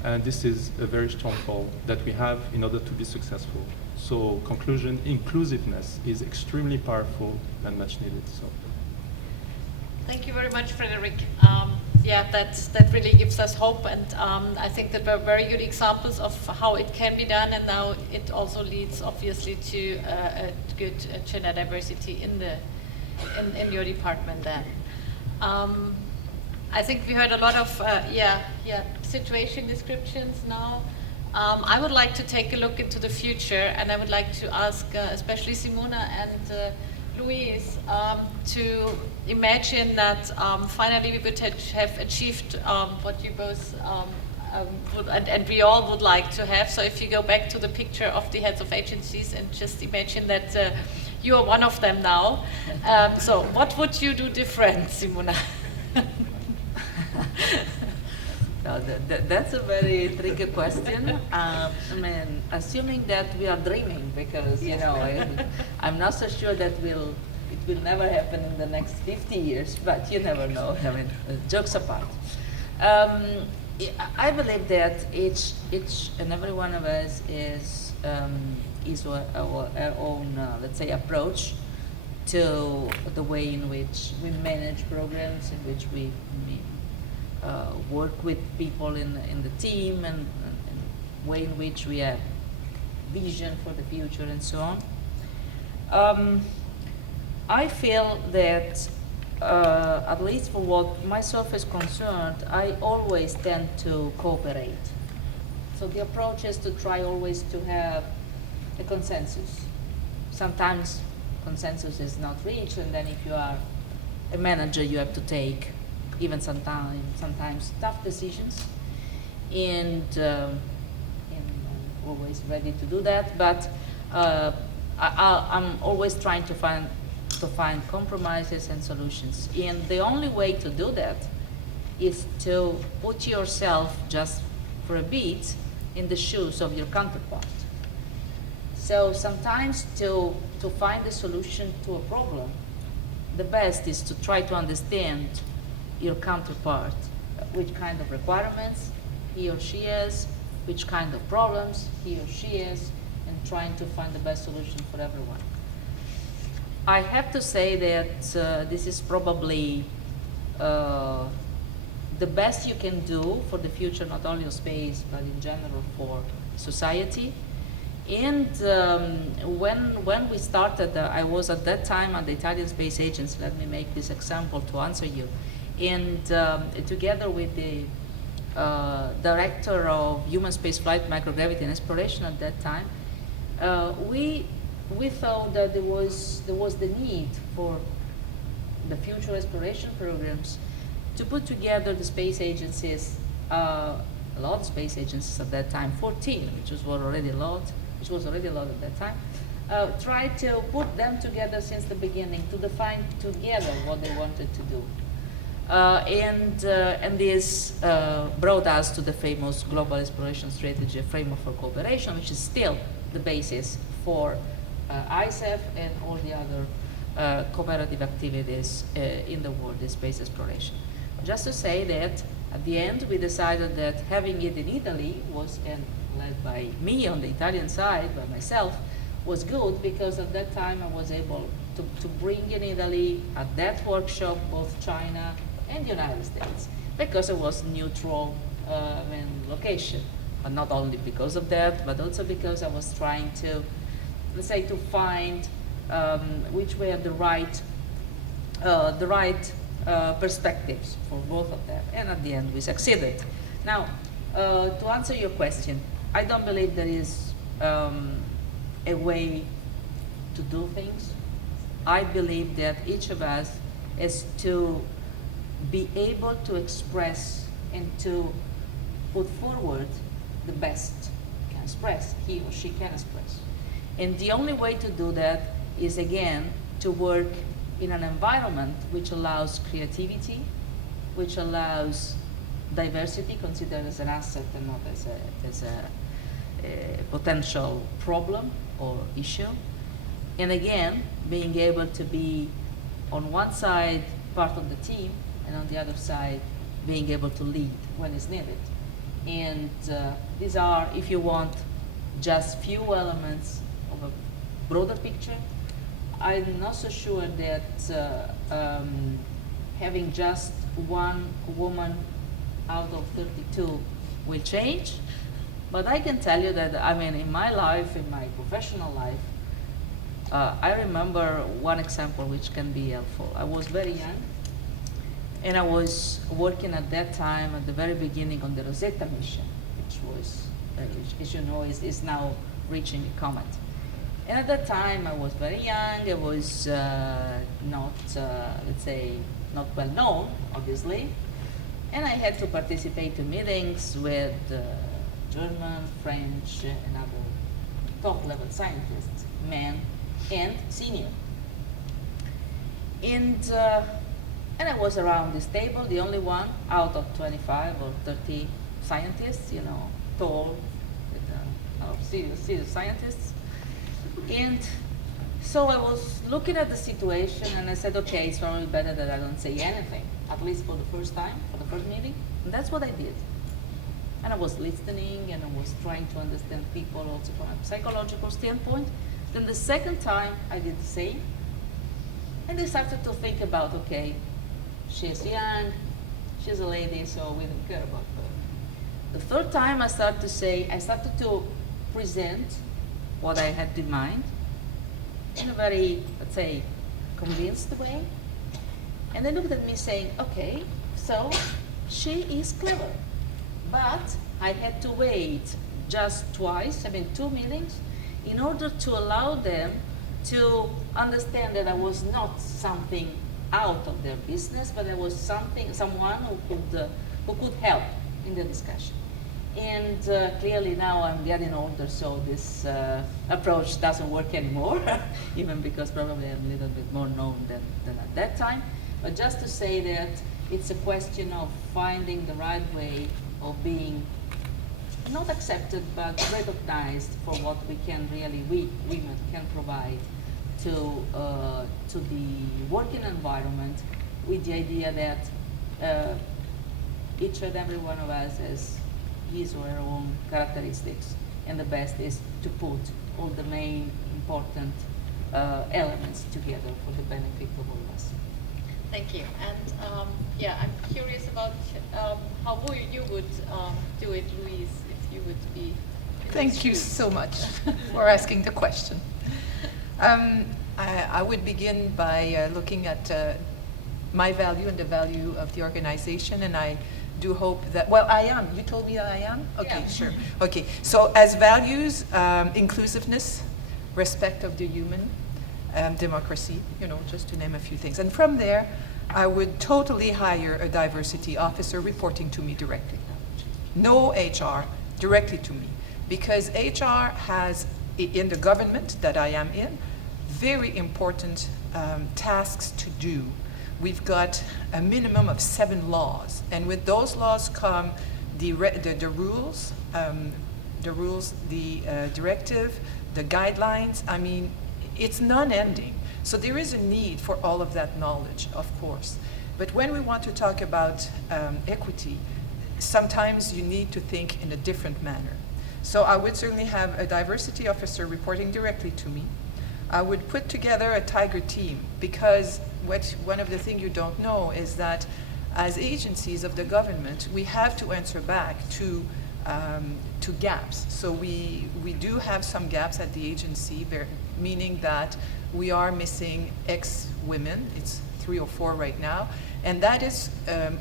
And this is a very strong call that we have in order to be successful. So conclusion, inclusiveness is extremely powerful and much needed. So. Thank you very much, Frederic. Yeah, that really gives us hope, and I think that were very good examples of how it can be done, and now it also leads, obviously, to a good gender diversity in your department. Then, I think we heard a lot of situation descriptions now. I would like to take a look into the future, and I would like to ask, especially Simona and Louise, to imagine that finally we would have achieved what you both would, and we all would like to have. So if you go back to the picture of the heads of agencies and just imagine that you are one of them now. So what would you do different, Simona? No, that's a very tricky question. I mean, assuming that we are dreaming, because I'm not so sure that it will never happen in the next 50 years, but you never know. I mean, jokes apart. I believe that each and every one of us is our own, let's say, approach to the way in which we manage programs, in which we work with people in the team, and way in which we have vision for the future and so on. I feel that, at least for what myself is concerned, I always tend to cooperate. So the approach is to try always to have a consensus. Sometimes consensus is not reached, and then if you are a manager, you have to take even sometimes tough decisions, and always ready to do that. But I'm always trying to find compromises and solutions. And the only way to do that is to put yourself just for a bit in the shoes of your counterpart. So sometimes to find a solution to a problem, the best is to try to understand your counterpart, which kind of requirements he or she has, which kind of problems he or she has, and trying to find the best solution for everyone. I have to say that this is probably the best you can do for the future, not only of space, but in general for society. And when we started, I was at that time at the Italian Space Agency. Let me make this example to answer you. And together with the director of human spaceflight, microgravity and exploration at that time, we thought that there was the need for the future exploration programs to put together the space agencies, a lot of space agencies at that time, 14, which was already a lot at that time. Try to put them together since the beginning to define together what they wanted to do. And this brought us to the famous Global Exploration Strategy Framework for Cooperation, which is still the basis for ISAF and all the other cooperative activities in the world in space exploration. Just to say that at the end we decided that having it in Italy was, and led by me on the Italian side, by myself, was good, because at that time I was able to bring in Italy at that workshop both China and the United States, because it was neutral location. But not only because of that, but also because I was trying to, let's say, to find which were the right perspectives for both of them. And at the end we succeeded. Now, to answer your question, I don't believe there is a way to do things. I believe that each of us is to be able to express and to put forward the best he can express, he or she can express. And the only way to do that is, again, to work in an environment which allows creativity, which allows diversity considered as an asset and not as a potential problem or issue. And again, being able to be on one side part of the team, and on the other side being able to lead when it's needed. And these are, if you want, just few elements of a broader picture. I'm not so sure that having just one woman out of 32 will change, but I can tell you that, I mean, in my life, in my professional life, I remember one example which can be helpful. I was very young, and I was working at that time at the very beginning on the Rosetta mission, which was, which, as you know, is now reaching a comet. And at that time, I was very young. I was not, let's say, not well known, obviously. And I had to participate in meetings with German, French, and other top-level scientists, men and senior. And I was around this table, the only one out of 25 or 30 scientists, you know, tall, serious scientists. And so I was looking at the situation, and I said, okay, it's probably better that I don't say anything, at least for the first time, for the first meeting. And that's what I did. I was listening and I was trying to understand people also from a psychological standpoint. Then the second time I did the same. And I started to think about, okay, she's young, she's a lady, so we don't care about her. The third time I started to present what I had in mind in a very, let's say, convinced way. And they looked at me saying, okay, so she is clever. But I had to wait just twice, 2 meetings, in order to allow them to understand that I was not something out of their business, but I was someone who could help in the discussion. And clearly now I'm getting older, so this approach doesn't work anymore, even because probably I'm a little bit more known than at that time. But just to say that it's a question of finding the right way of being not accepted, but recognized for what we women can provide to the working environment, with the idea that each and every one of us has his or her own characteristics, and the best is to put all the main important elements together for the benefit of all of us. Thank you. And yeah, I'm curious about how you would do it, Louise, if you would be. Thank you so much for asking the question. I would begin by looking at my value and the value of the organization, and I do hope that, well, I am. You told me that I am? Okay, yeah. Sure. Okay, so as values, inclusiveness, respect of the human, democracy, just to name a few things. And from there, I would totally hire a diversity officer reporting to me directly. No HR, directly to me. Because HR has, in the government that I am in, very important tasks to do. We've got a minimum of 7 laws, and with those laws come the rules, the directive, the guidelines. I mean, it's non-ending. So there is a need for all of that knowledge, of course. But when we want to talk about equity, sometimes you need to think in a different manner. So I would certainly have a diversity officer reporting directly to me. I would put together a tiger team, because one of the things you don't know is that as agencies of the government, we have to answer back to gaps. So we do have some gaps at the agency, meaning that we are missing X women. It's 3 or 4 right now. And that is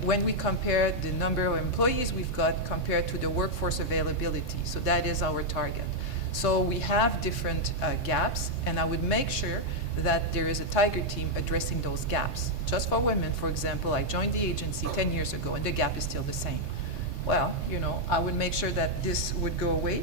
when we compare the number of employees we've got compared to the workforce availability. So that is our target. So we have different gaps, and I would make sure that there is a tiger team addressing those gaps. Just for women, for example, I joined the agency 10 years ago, and the gap is still the same. Well, I would make sure that this would go away.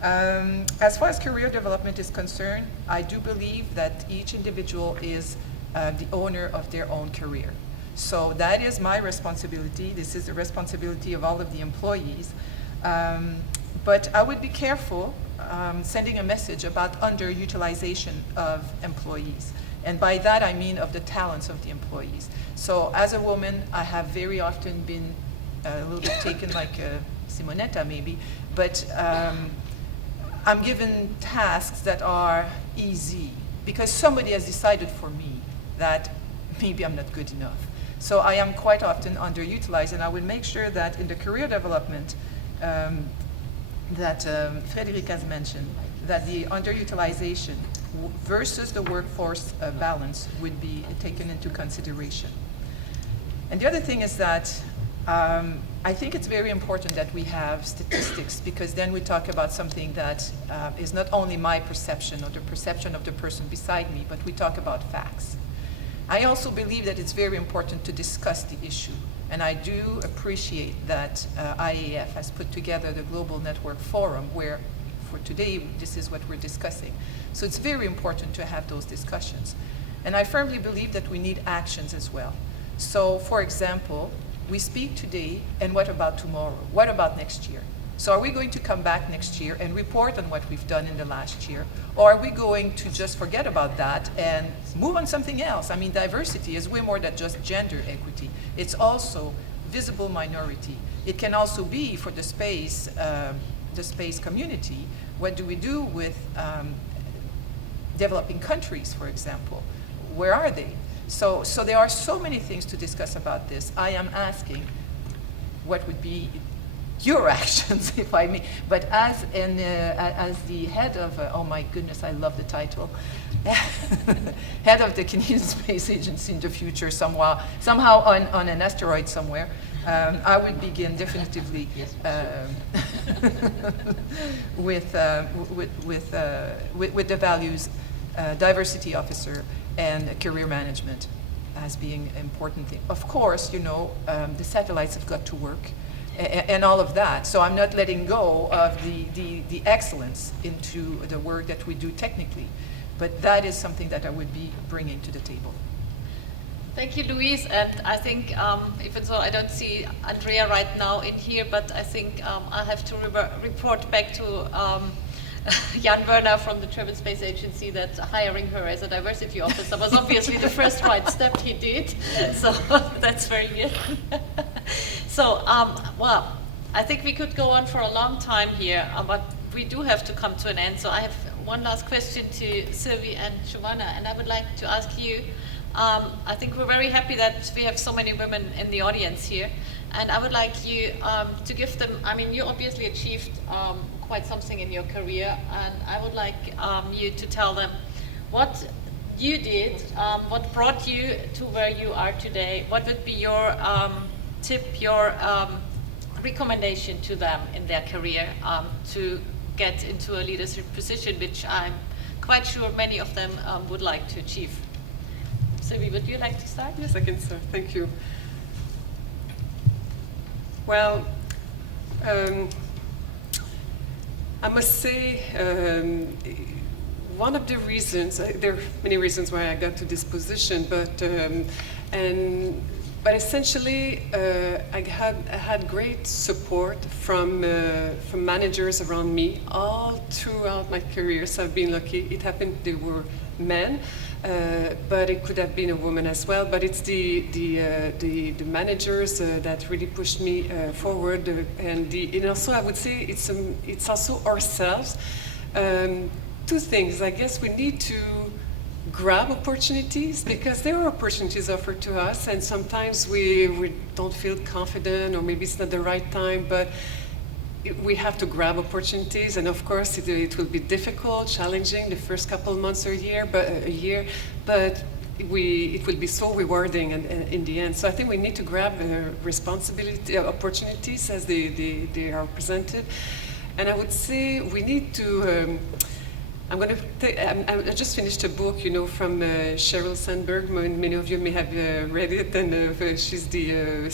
As far as career development is concerned, I do believe that each individual is the owner of their own career. So that is my responsibility. This is the responsibility of all of the employees. But I would be careful sending a message about underutilization of employees. And by that I mean of the talents of the employees. So as a woman, I have very often been a little bit taken like Simonetta maybe, but I'm given tasks that are easy because somebody has decided for me that maybe I'm not good enough. So I am quite often underutilized, and I will make sure that in the career development that Frédéric has mentioned, that the underutilization versus the workforce balance would be taken into consideration. And the other thing is that I think it's very important that we have statistics, because then we talk about something that is not only my perception or the perception of the person beside me, but we talk about facts. I also believe that it's very important to discuss the issue, and I do appreciate that IAF has put together the Global Network Forum, where for today this is what we're discussing. So it's very important to have those discussions. And I firmly believe that we need actions as well. So for example, we speak today, and what about tomorrow? What about next year? So are we going to come back next year and report on what we've done in the last year? Or are we going to just forget about that and move on something else? I mean, diversity is way more than just gender equity. It's also visible minority. It can also be for the space community. What do we do with developing countries, for example? Where are they? So there are so many things to discuss about this. I am asking what would be your actions, if I may. But as the head of, oh my goodness, I love the title, head of the Canadian Space Agency in the future, somehow on an asteroid somewhere, I would begin definitively with the values diversity officer and career management as being important thing. Of course, you know, the satellites have got to work and all of that. So I'm not letting go of the excellence into the work that we do technically, but that is something that I would be bringing to the table. Thank you, Louise. And I think, even though I don't see Andrea right now in here, but I think I have to report back to Jan Werner from the German Space Agency that hiring her as a diversity officer was obviously the first right step he did. So that's very good. So, well, I think we could go on for a long time here, but we do have to come to an end. So I have one last question to Sylvie and Giovanna, and I would like to ask you, I think we're very happy that we have so many women in the audience here, and I would like you to give them, I mean, you obviously achieved quite something in your career, and I would like you to tell them what you did, what brought you to where you are today, what would be your tip, your recommendation to them in their career to get into a leadership position, which I'm quite sure many of them would like to achieve. Sylvie, would you like to start? Yes, I can start. Thank you. Well, I must say, one of the reasons, there are many reasons why I got to this position, but essentially, I had great support from managers around me all throughout my career. So I've been lucky. It happened they were men, but it could have been a woman as well. But it's the managers that really pushed me forward, and also I would say it's also ourselves. Two things. I guess we need to grab opportunities, because there are opportunities offered to us, and sometimes we don't feel confident, or maybe it's not the right time, but we have to grab opportunities. And of course it will be difficult, challenging the first couple months or a year, but it will be so rewarding in the end. So I think we need to grab opportunities as they are presented. And I would say we need to I just finished a book, from Sheryl Sandberg. Many of you may have read it, and she's the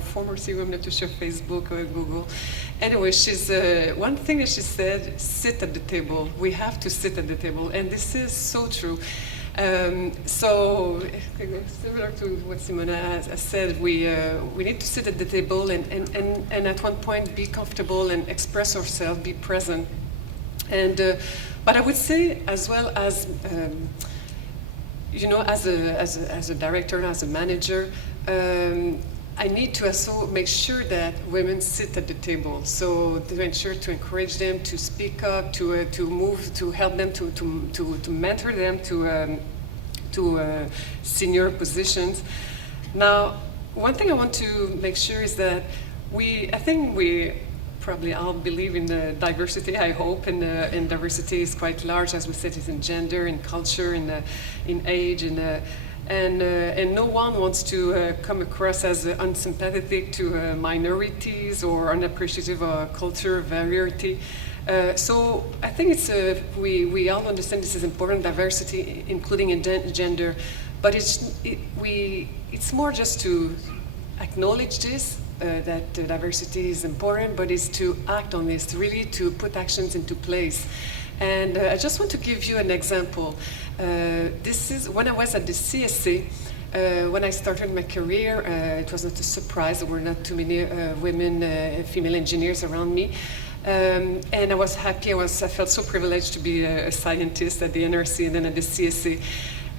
former CEO, I'm not too sure, Facebook or Google. Anyway, she's one thing that she said: sit at the table. We have to sit at the table, and this is so true. So similar to what Simona has said, we need to sit at the table and at one point be comfortable and express ourselves, be present. And but I would say, as well as as a director, as a manager, I need to also make sure that women sit at the table. So to ensure to encourage them to speak up, to move, to help them, to mentor them to senior positions. Now, one thing I want to make sure is that I think we probably all believe in diversity, I hope, and diversity is quite large, as we said, is in gender, in culture, in age, and no one wants to come across as unsympathetic to minorities or unappreciative of culture, variety. So I think it's we all understand this is important, diversity, including in gender, but it's more just to acknowledge this. That diversity is important, but is to act on this, really to put actions into place. And I just want to give you an example. This is when I was at the CSA. When I started my career, it was not a surprise. There were not too many women, female engineers around me. And I was happy. I felt so privileged to be a scientist at the NRC and then at the CSA.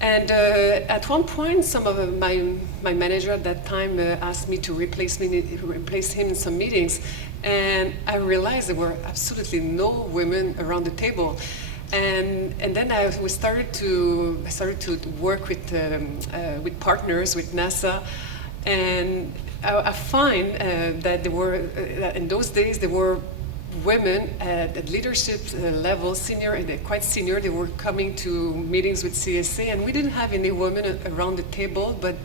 And at one point, some of my manager at that time asked me to replace him in some meetings, and I realized there were absolutely no women around the table. And then I started to work with partners, with NASA, and I find that there were in those days there were women at leadership level, quite senior. They were coming to meetings with CSA, and we didn't have any women around the table, but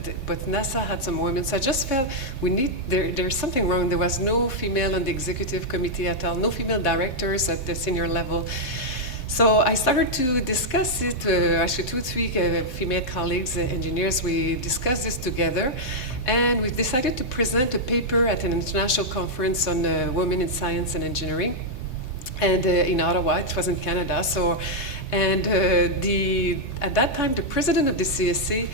NASA had some women. So I just felt there's something wrong. There was no female on the executive committee at all, no female directors at the senior level. So I started to discuss it, actually 2 or 3 female colleagues, engineers, we discussed this together, and we decided to present a paper at an international conference on women in science and engineering, and in Ottawa. It was in Canada. At that time, the president of the CSA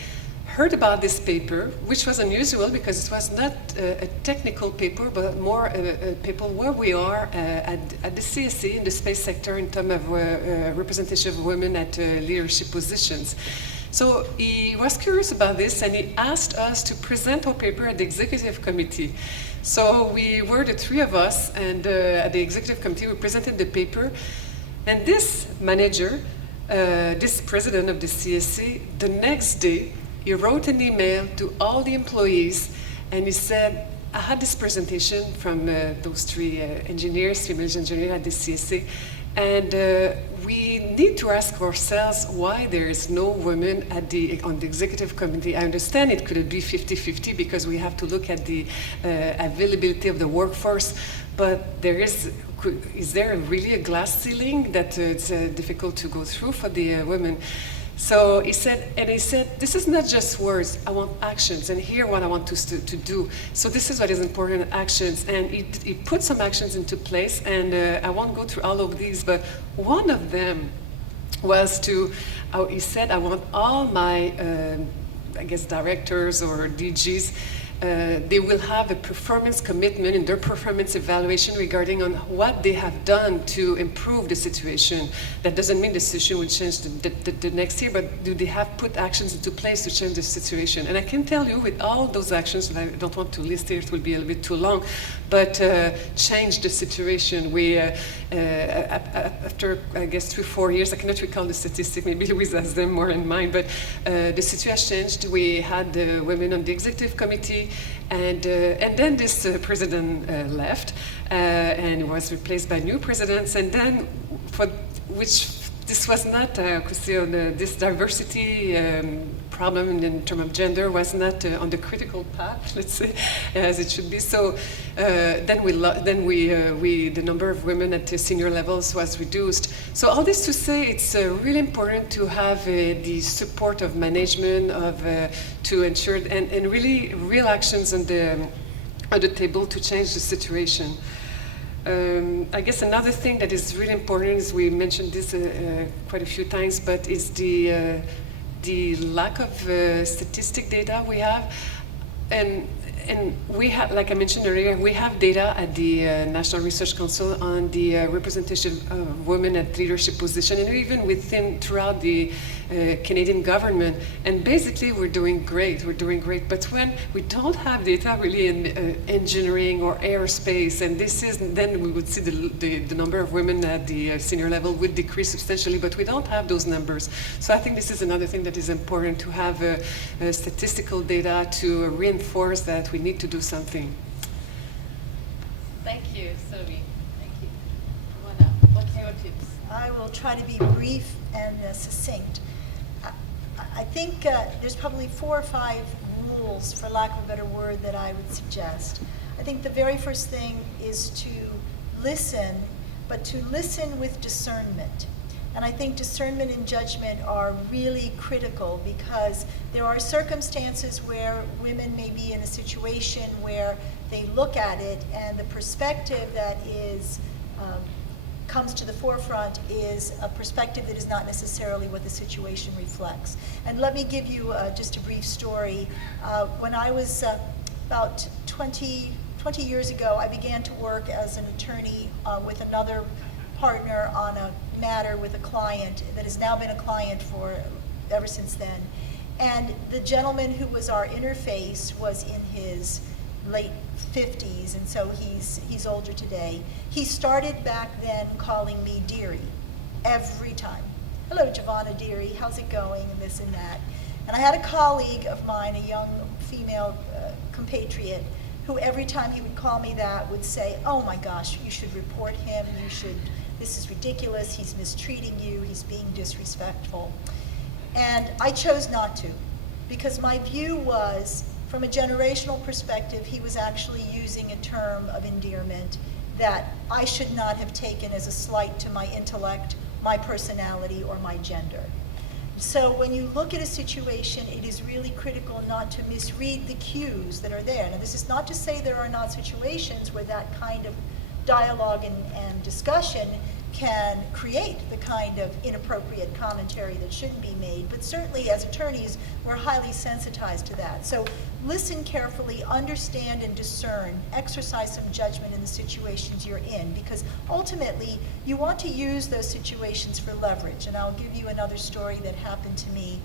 heard about this paper, which was unusual because it was not a technical paper, but more a paper where we are at the CSA in the space sector in terms of representation of women at leadership positions. So he was curious about this, and he asked us to present our paper at the executive committee. So we were the 3 of us, and at the executive committee we presented the paper, and this manager, this president of the CSA, the next day he wrote an email to all the employees, and he said, I had this presentation from those 3 engineers, female engineers at the CSA, and we need to ask ourselves why there is no women on the executive committee. I understand it could be 50-50 because we have to look at the availability of the workforce, but is there really a glass ceiling that it's difficult to go through for the women? So he said, this is not just words, I want actions, and here what I want to do. So this is what is important, actions, and he put some actions into place, and I won't go through all of these, but one of them was he said, I want all my, directors or DGs, they will have a performance commitment in their performance evaluation regarding on what they have done to improve the situation. That doesn't mean the situation will change the next year, but do they have put actions into place to change the situation? And I can tell you with all those actions, and I don't want to list here, it will be a little bit too long, but change the situation. We, after I guess 3 or 4 years, I cannot recall the statistic, maybe Louise has them more in mind, but the situation changed. We had women on the executive committee, and then this president left, and was replaced by new presidents, and then this was not, this diversity problem in terms of gender was not on the critical path, let's say, as it should be. So then the number of women at the senior levels was reduced. So all this to say, it's really important to have the support of management to ensure and really real actions on the table to change the situation. I guess another thing that is really important is we mentioned this quite a few times, but is the lack of statistic data we have, and we have, like I mentioned earlier, we have data at the National Research Council on the representation of women at leadership position, and even throughout the Canadian government. And basically, we're doing great. But when we don't have data really in engineering or aerospace, and then we would see the number of women at the senior level would decrease substantially. But we don't have those numbers. So I think this is another thing that is important to have statistical data to reinforce that we need to do something. Thank you, Sylvie. Thank you. Mona, what's your tips? I will try to be brief and succinct. I think there's probably 4 or 5 rules, for lack of a better word, that I would suggest. I think the very first thing is to listen, but to listen with discernment. And I think discernment and judgment are really critical, because there are circumstances where women may be in a situation where they look at it and the perspective that comes to the forefront is a perspective that is not necessarily what the situation reflects. And let me give you just a brief story. When I was about 20 years ago, I began to work as an attorney with another partner on a matter with a client that has now been a client for ever since then. And the gentleman who was our interface was in his late 50s, and so he's older today. He started back then calling me Dearie every time. Hello, Giovanna Dearie, how's it going, and this and that. And I had a colleague of mine, a young female compatriot, who every time he would call me that would say, oh my gosh, you should report him, this is ridiculous, he's mistreating you, he's being disrespectful. And I chose not to, because my view was, from a generational perspective, he was actually using a term of endearment that I should not have taken as a slight to my intellect, my personality, or my gender. So when you look at a situation, it is really critical not to misread the cues that are there. Now, this is not to say there are not situations where that kind of dialogue and discussion can create the kind of inappropriate commentary that shouldn't be made, but certainly as attorneys, we're highly sensitized to that. So listen carefully, understand and discern, exercise some judgment in the situations you're in, because ultimately you want to use those situations for leverage. And I'll give you another story that happened to me.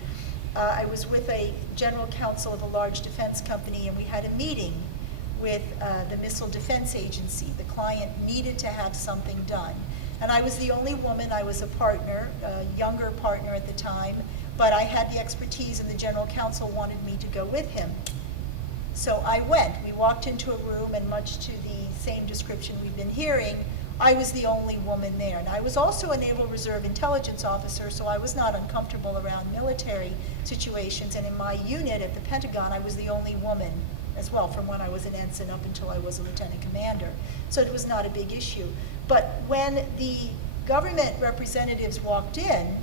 I was with a general counsel of a large defense company, and we had a meeting with the Missile Defense Agency. The client needed to have something done. And I was the only woman. I was a partner, a younger partner at the time, but I had the expertise, and the general counsel wanted me to go with him. So I went. We walked into a room, and much to the same description we've been hearing, I was the only woman there. And I was also a Naval Reserve intelligence officer, so I was not uncomfortable around military situations. And in my unit at the Pentagon, I was the only woman as well, from when I was an ensign up until I was a lieutenant commander. So it was not a big issue. But when the government representatives walked in,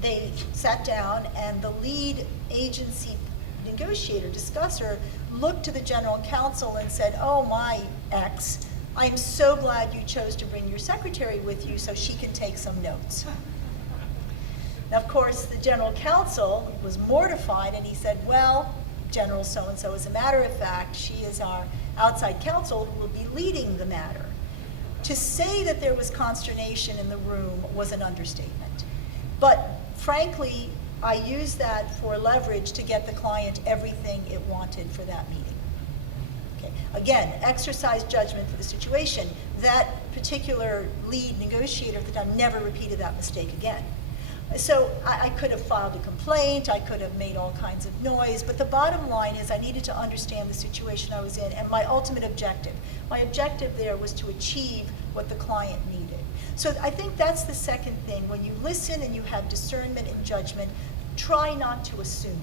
they sat down, and the lead agency negotiator, discusser, looked to the general counsel and said, oh my ex, I'm so glad you chose to bring your secretary with you so she can take some notes. Now, of course, the general counsel was mortified, and he said, well, General so-and-so, as a matter of fact, she is our outside counsel who will be leading the matter. To say that there was consternation in the room was an understatement. But frankly, I used that for leverage to get the client everything it wanted for that meeting. Okay. Again, exercise judgment for the situation. That particular lead negotiator at the time never repeated that mistake again. So I could have filed a complaint, I could have made all kinds of noise, but the bottom line is I needed to understand the situation I was in and my ultimate objective. My objective there was to achieve what the client needed. So I think that's the second thing. When you listen and you have discernment and judgment, try not to assume.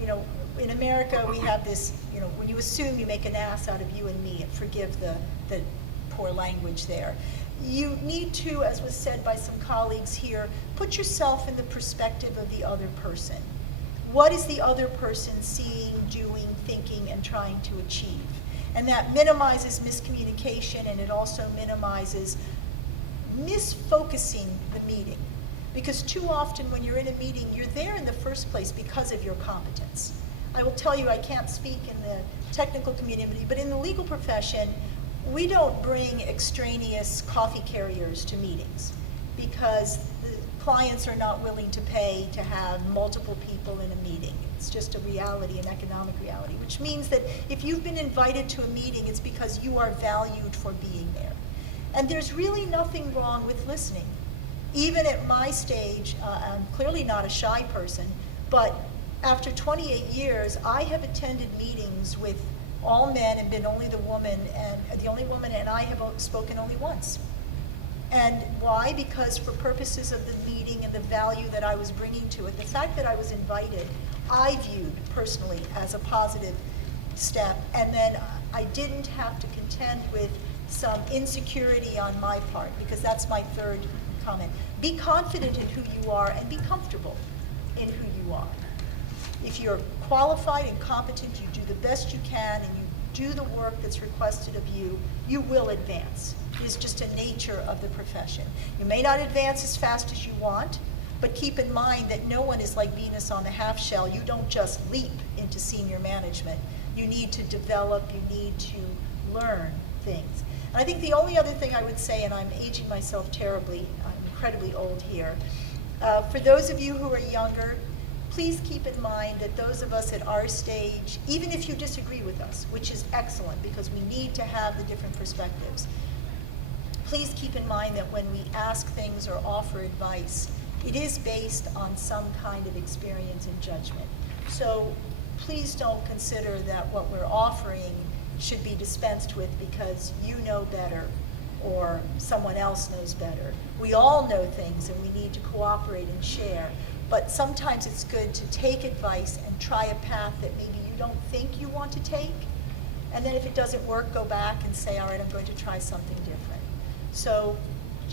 You know, in America we have this, you know, when you assume, you make an ass out of you and me, and forgive the poor language there. You need to, as was said by some colleagues here, put yourself in the perspective of the other person. What is the other person seeing, doing, thinking, and trying to achieve? And that minimizes miscommunication, and it also minimizes misfocusing the meeting. Because too often when you're in a meeting, you're there in the first place because of your competence. I will tell you, I can't speak in the technical community, but in the legal profession, we don't bring extraneous coffee carriers to meetings because the clients are not willing to pay to have multiple people in a meeting. It's just a reality, an economic reality, which means that if you've been invited to a meeting, it's because you are valued for being there. And there's really nothing wrong with listening. Even at my stage, I'm clearly not a shy person, but after 28 years, I have attended meetings with all men and been the only woman, and I have spoken only once. And why? Because for purposes of the meeting and the value that I was bringing to it, the fact that I was invited, I viewed personally as a positive step, and then I didn't have to contend with some insecurity on my part, because that's my third comment. Be confident in who you are and be comfortable in who you are. If you're qualified and competent, you do the best you can, and you do the work that's requested of you, you will advance. It is just a nature of the profession. You may not advance as fast as you want, but keep in mind that no one is like Venus on the half shell. You don't just leap into senior management. You need to develop, you need to learn things. And I think the only other thing I would say, and I'm aging myself terribly, I'm incredibly old here, For those of you who are younger, please keep in mind that those of us at our stage, even if you disagree with us, which is excellent because we need to have the different perspectives, please keep in mind that when we ask things or offer advice, it is based on some kind of experience and judgment. So please don't consider that what we're offering should be dispensed with because you know better or someone else knows better. We all know things and we need to cooperate and share, but sometimes it's good to take advice and try a path that maybe you don't think you want to take, and then if it doesn't work, go back and say, all right, I'm going to try something different. So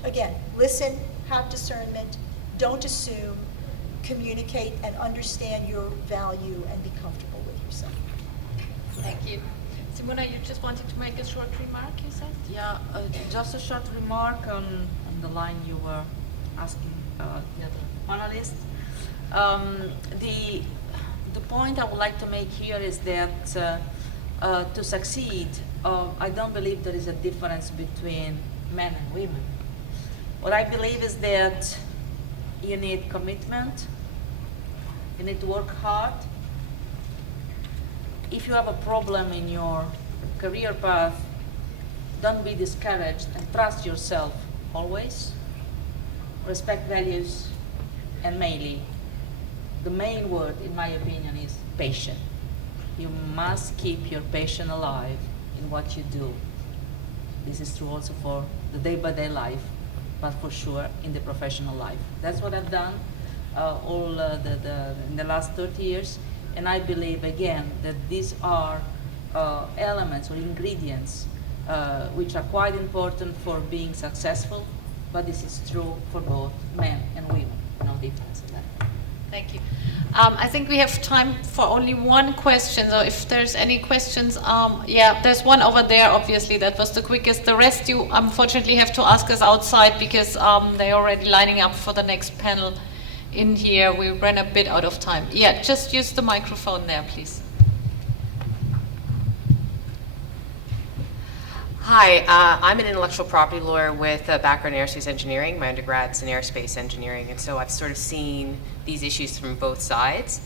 again, listen, have discernment, don't assume, communicate and understand your value and be comfortable with yourself. Thank you. Simona, you just wanted to make a short remark, you said? Yeah, just a short remark on the line you were asking the other panelist. The point I would like to make here is that to succeed, I don't believe there is a difference between men and women. What I believe is that you need commitment, you need to work hard. If you have a problem in your career path, don't be discouraged and trust yourself always. Respect values, and mainly, the main word in my opinion is passion. You must keep your passion alive in what you do. This is true also for the day-by-day life, but for sure in the professional life. That's what I've done in the last 30 years. And I believe, again, that these are elements or ingredients which are quite important for being successful, but this is true for both men and women, no difference in that. Thank you. I think we have time for only one question, so if there's any questions, yeah, there's one over there, obviously, that was the quickest. The rest you unfortunately have to ask us outside because they're already lining up for the next panel in here. We ran a bit out of time. Yeah, just use the microphone there, please. Hi, I'm an intellectual property lawyer with a background in aerospace engineering. My undergrad's in aerospace engineering, and so I've sort of seen these issues from both sides.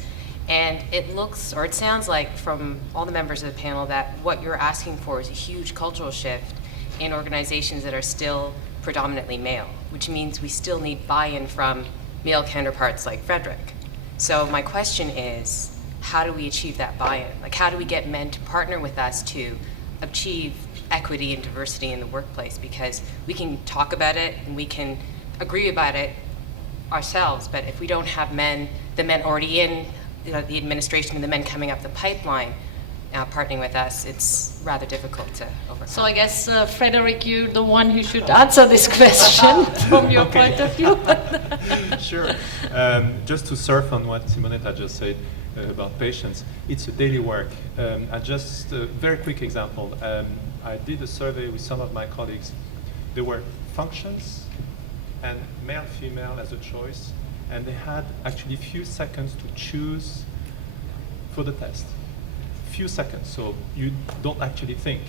And it looks, or it sounds like from all the members of the panel, that what you're asking for is a huge cultural shift in organizations that are still predominantly male, which means we still need buy-in from male counterparts like Frederick. So my question is, how do we achieve that buy-in? Like, how do we get men to partner with us to achieve equity and diversity in the workplace? Because we can talk about it and we can agree about it ourselves, but if we don't have the men already in the administration and the men coming up the pipeline partnering with us, it's rather difficult to overcome. So I guess, Frederick, you're the one who should answer this question from your point of view. Sure. Just to surf on what Simonetta just said about patience, it's a daily work. Just a very quick example. I did a survey with some of my colleagues. There were functions and male, female as a choice, and they had actually few seconds to choose for the test. Few seconds, so you don't actually think.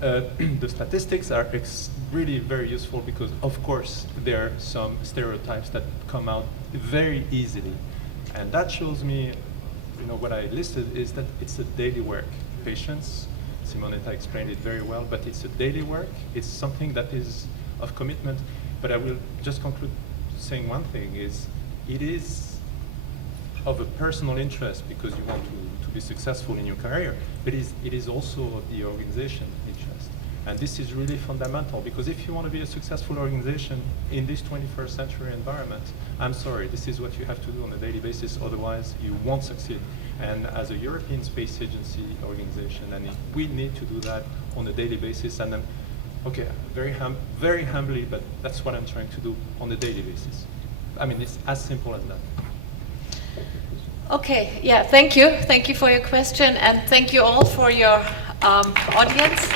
The statistics are really very useful because, of course, there are some stereotypes that come out very easily. And that shows me, what I listed is that it's a daily work. Patience, Simonetta explained it very well, but it's a daily work. It's something that is of commitment. But I will just conclude saying one thing is, it is of a personal interest because you want to be successful in your career, but it is also of the organization interest. And this is really fundamental, because if you want to be a successful organization in this 21st century environment, I'm sorry, this is what you have to do on a daily basis, otherwise you won't succeed. And as a European Space Agency organization, and we need to do that on a daily basis. And okay, very humbly, but that's what I'm trying to do on a daily basis. I mean, it's as simple as that. Okay, yeah, thank you. Thank you for your question, and thank you all for your audience.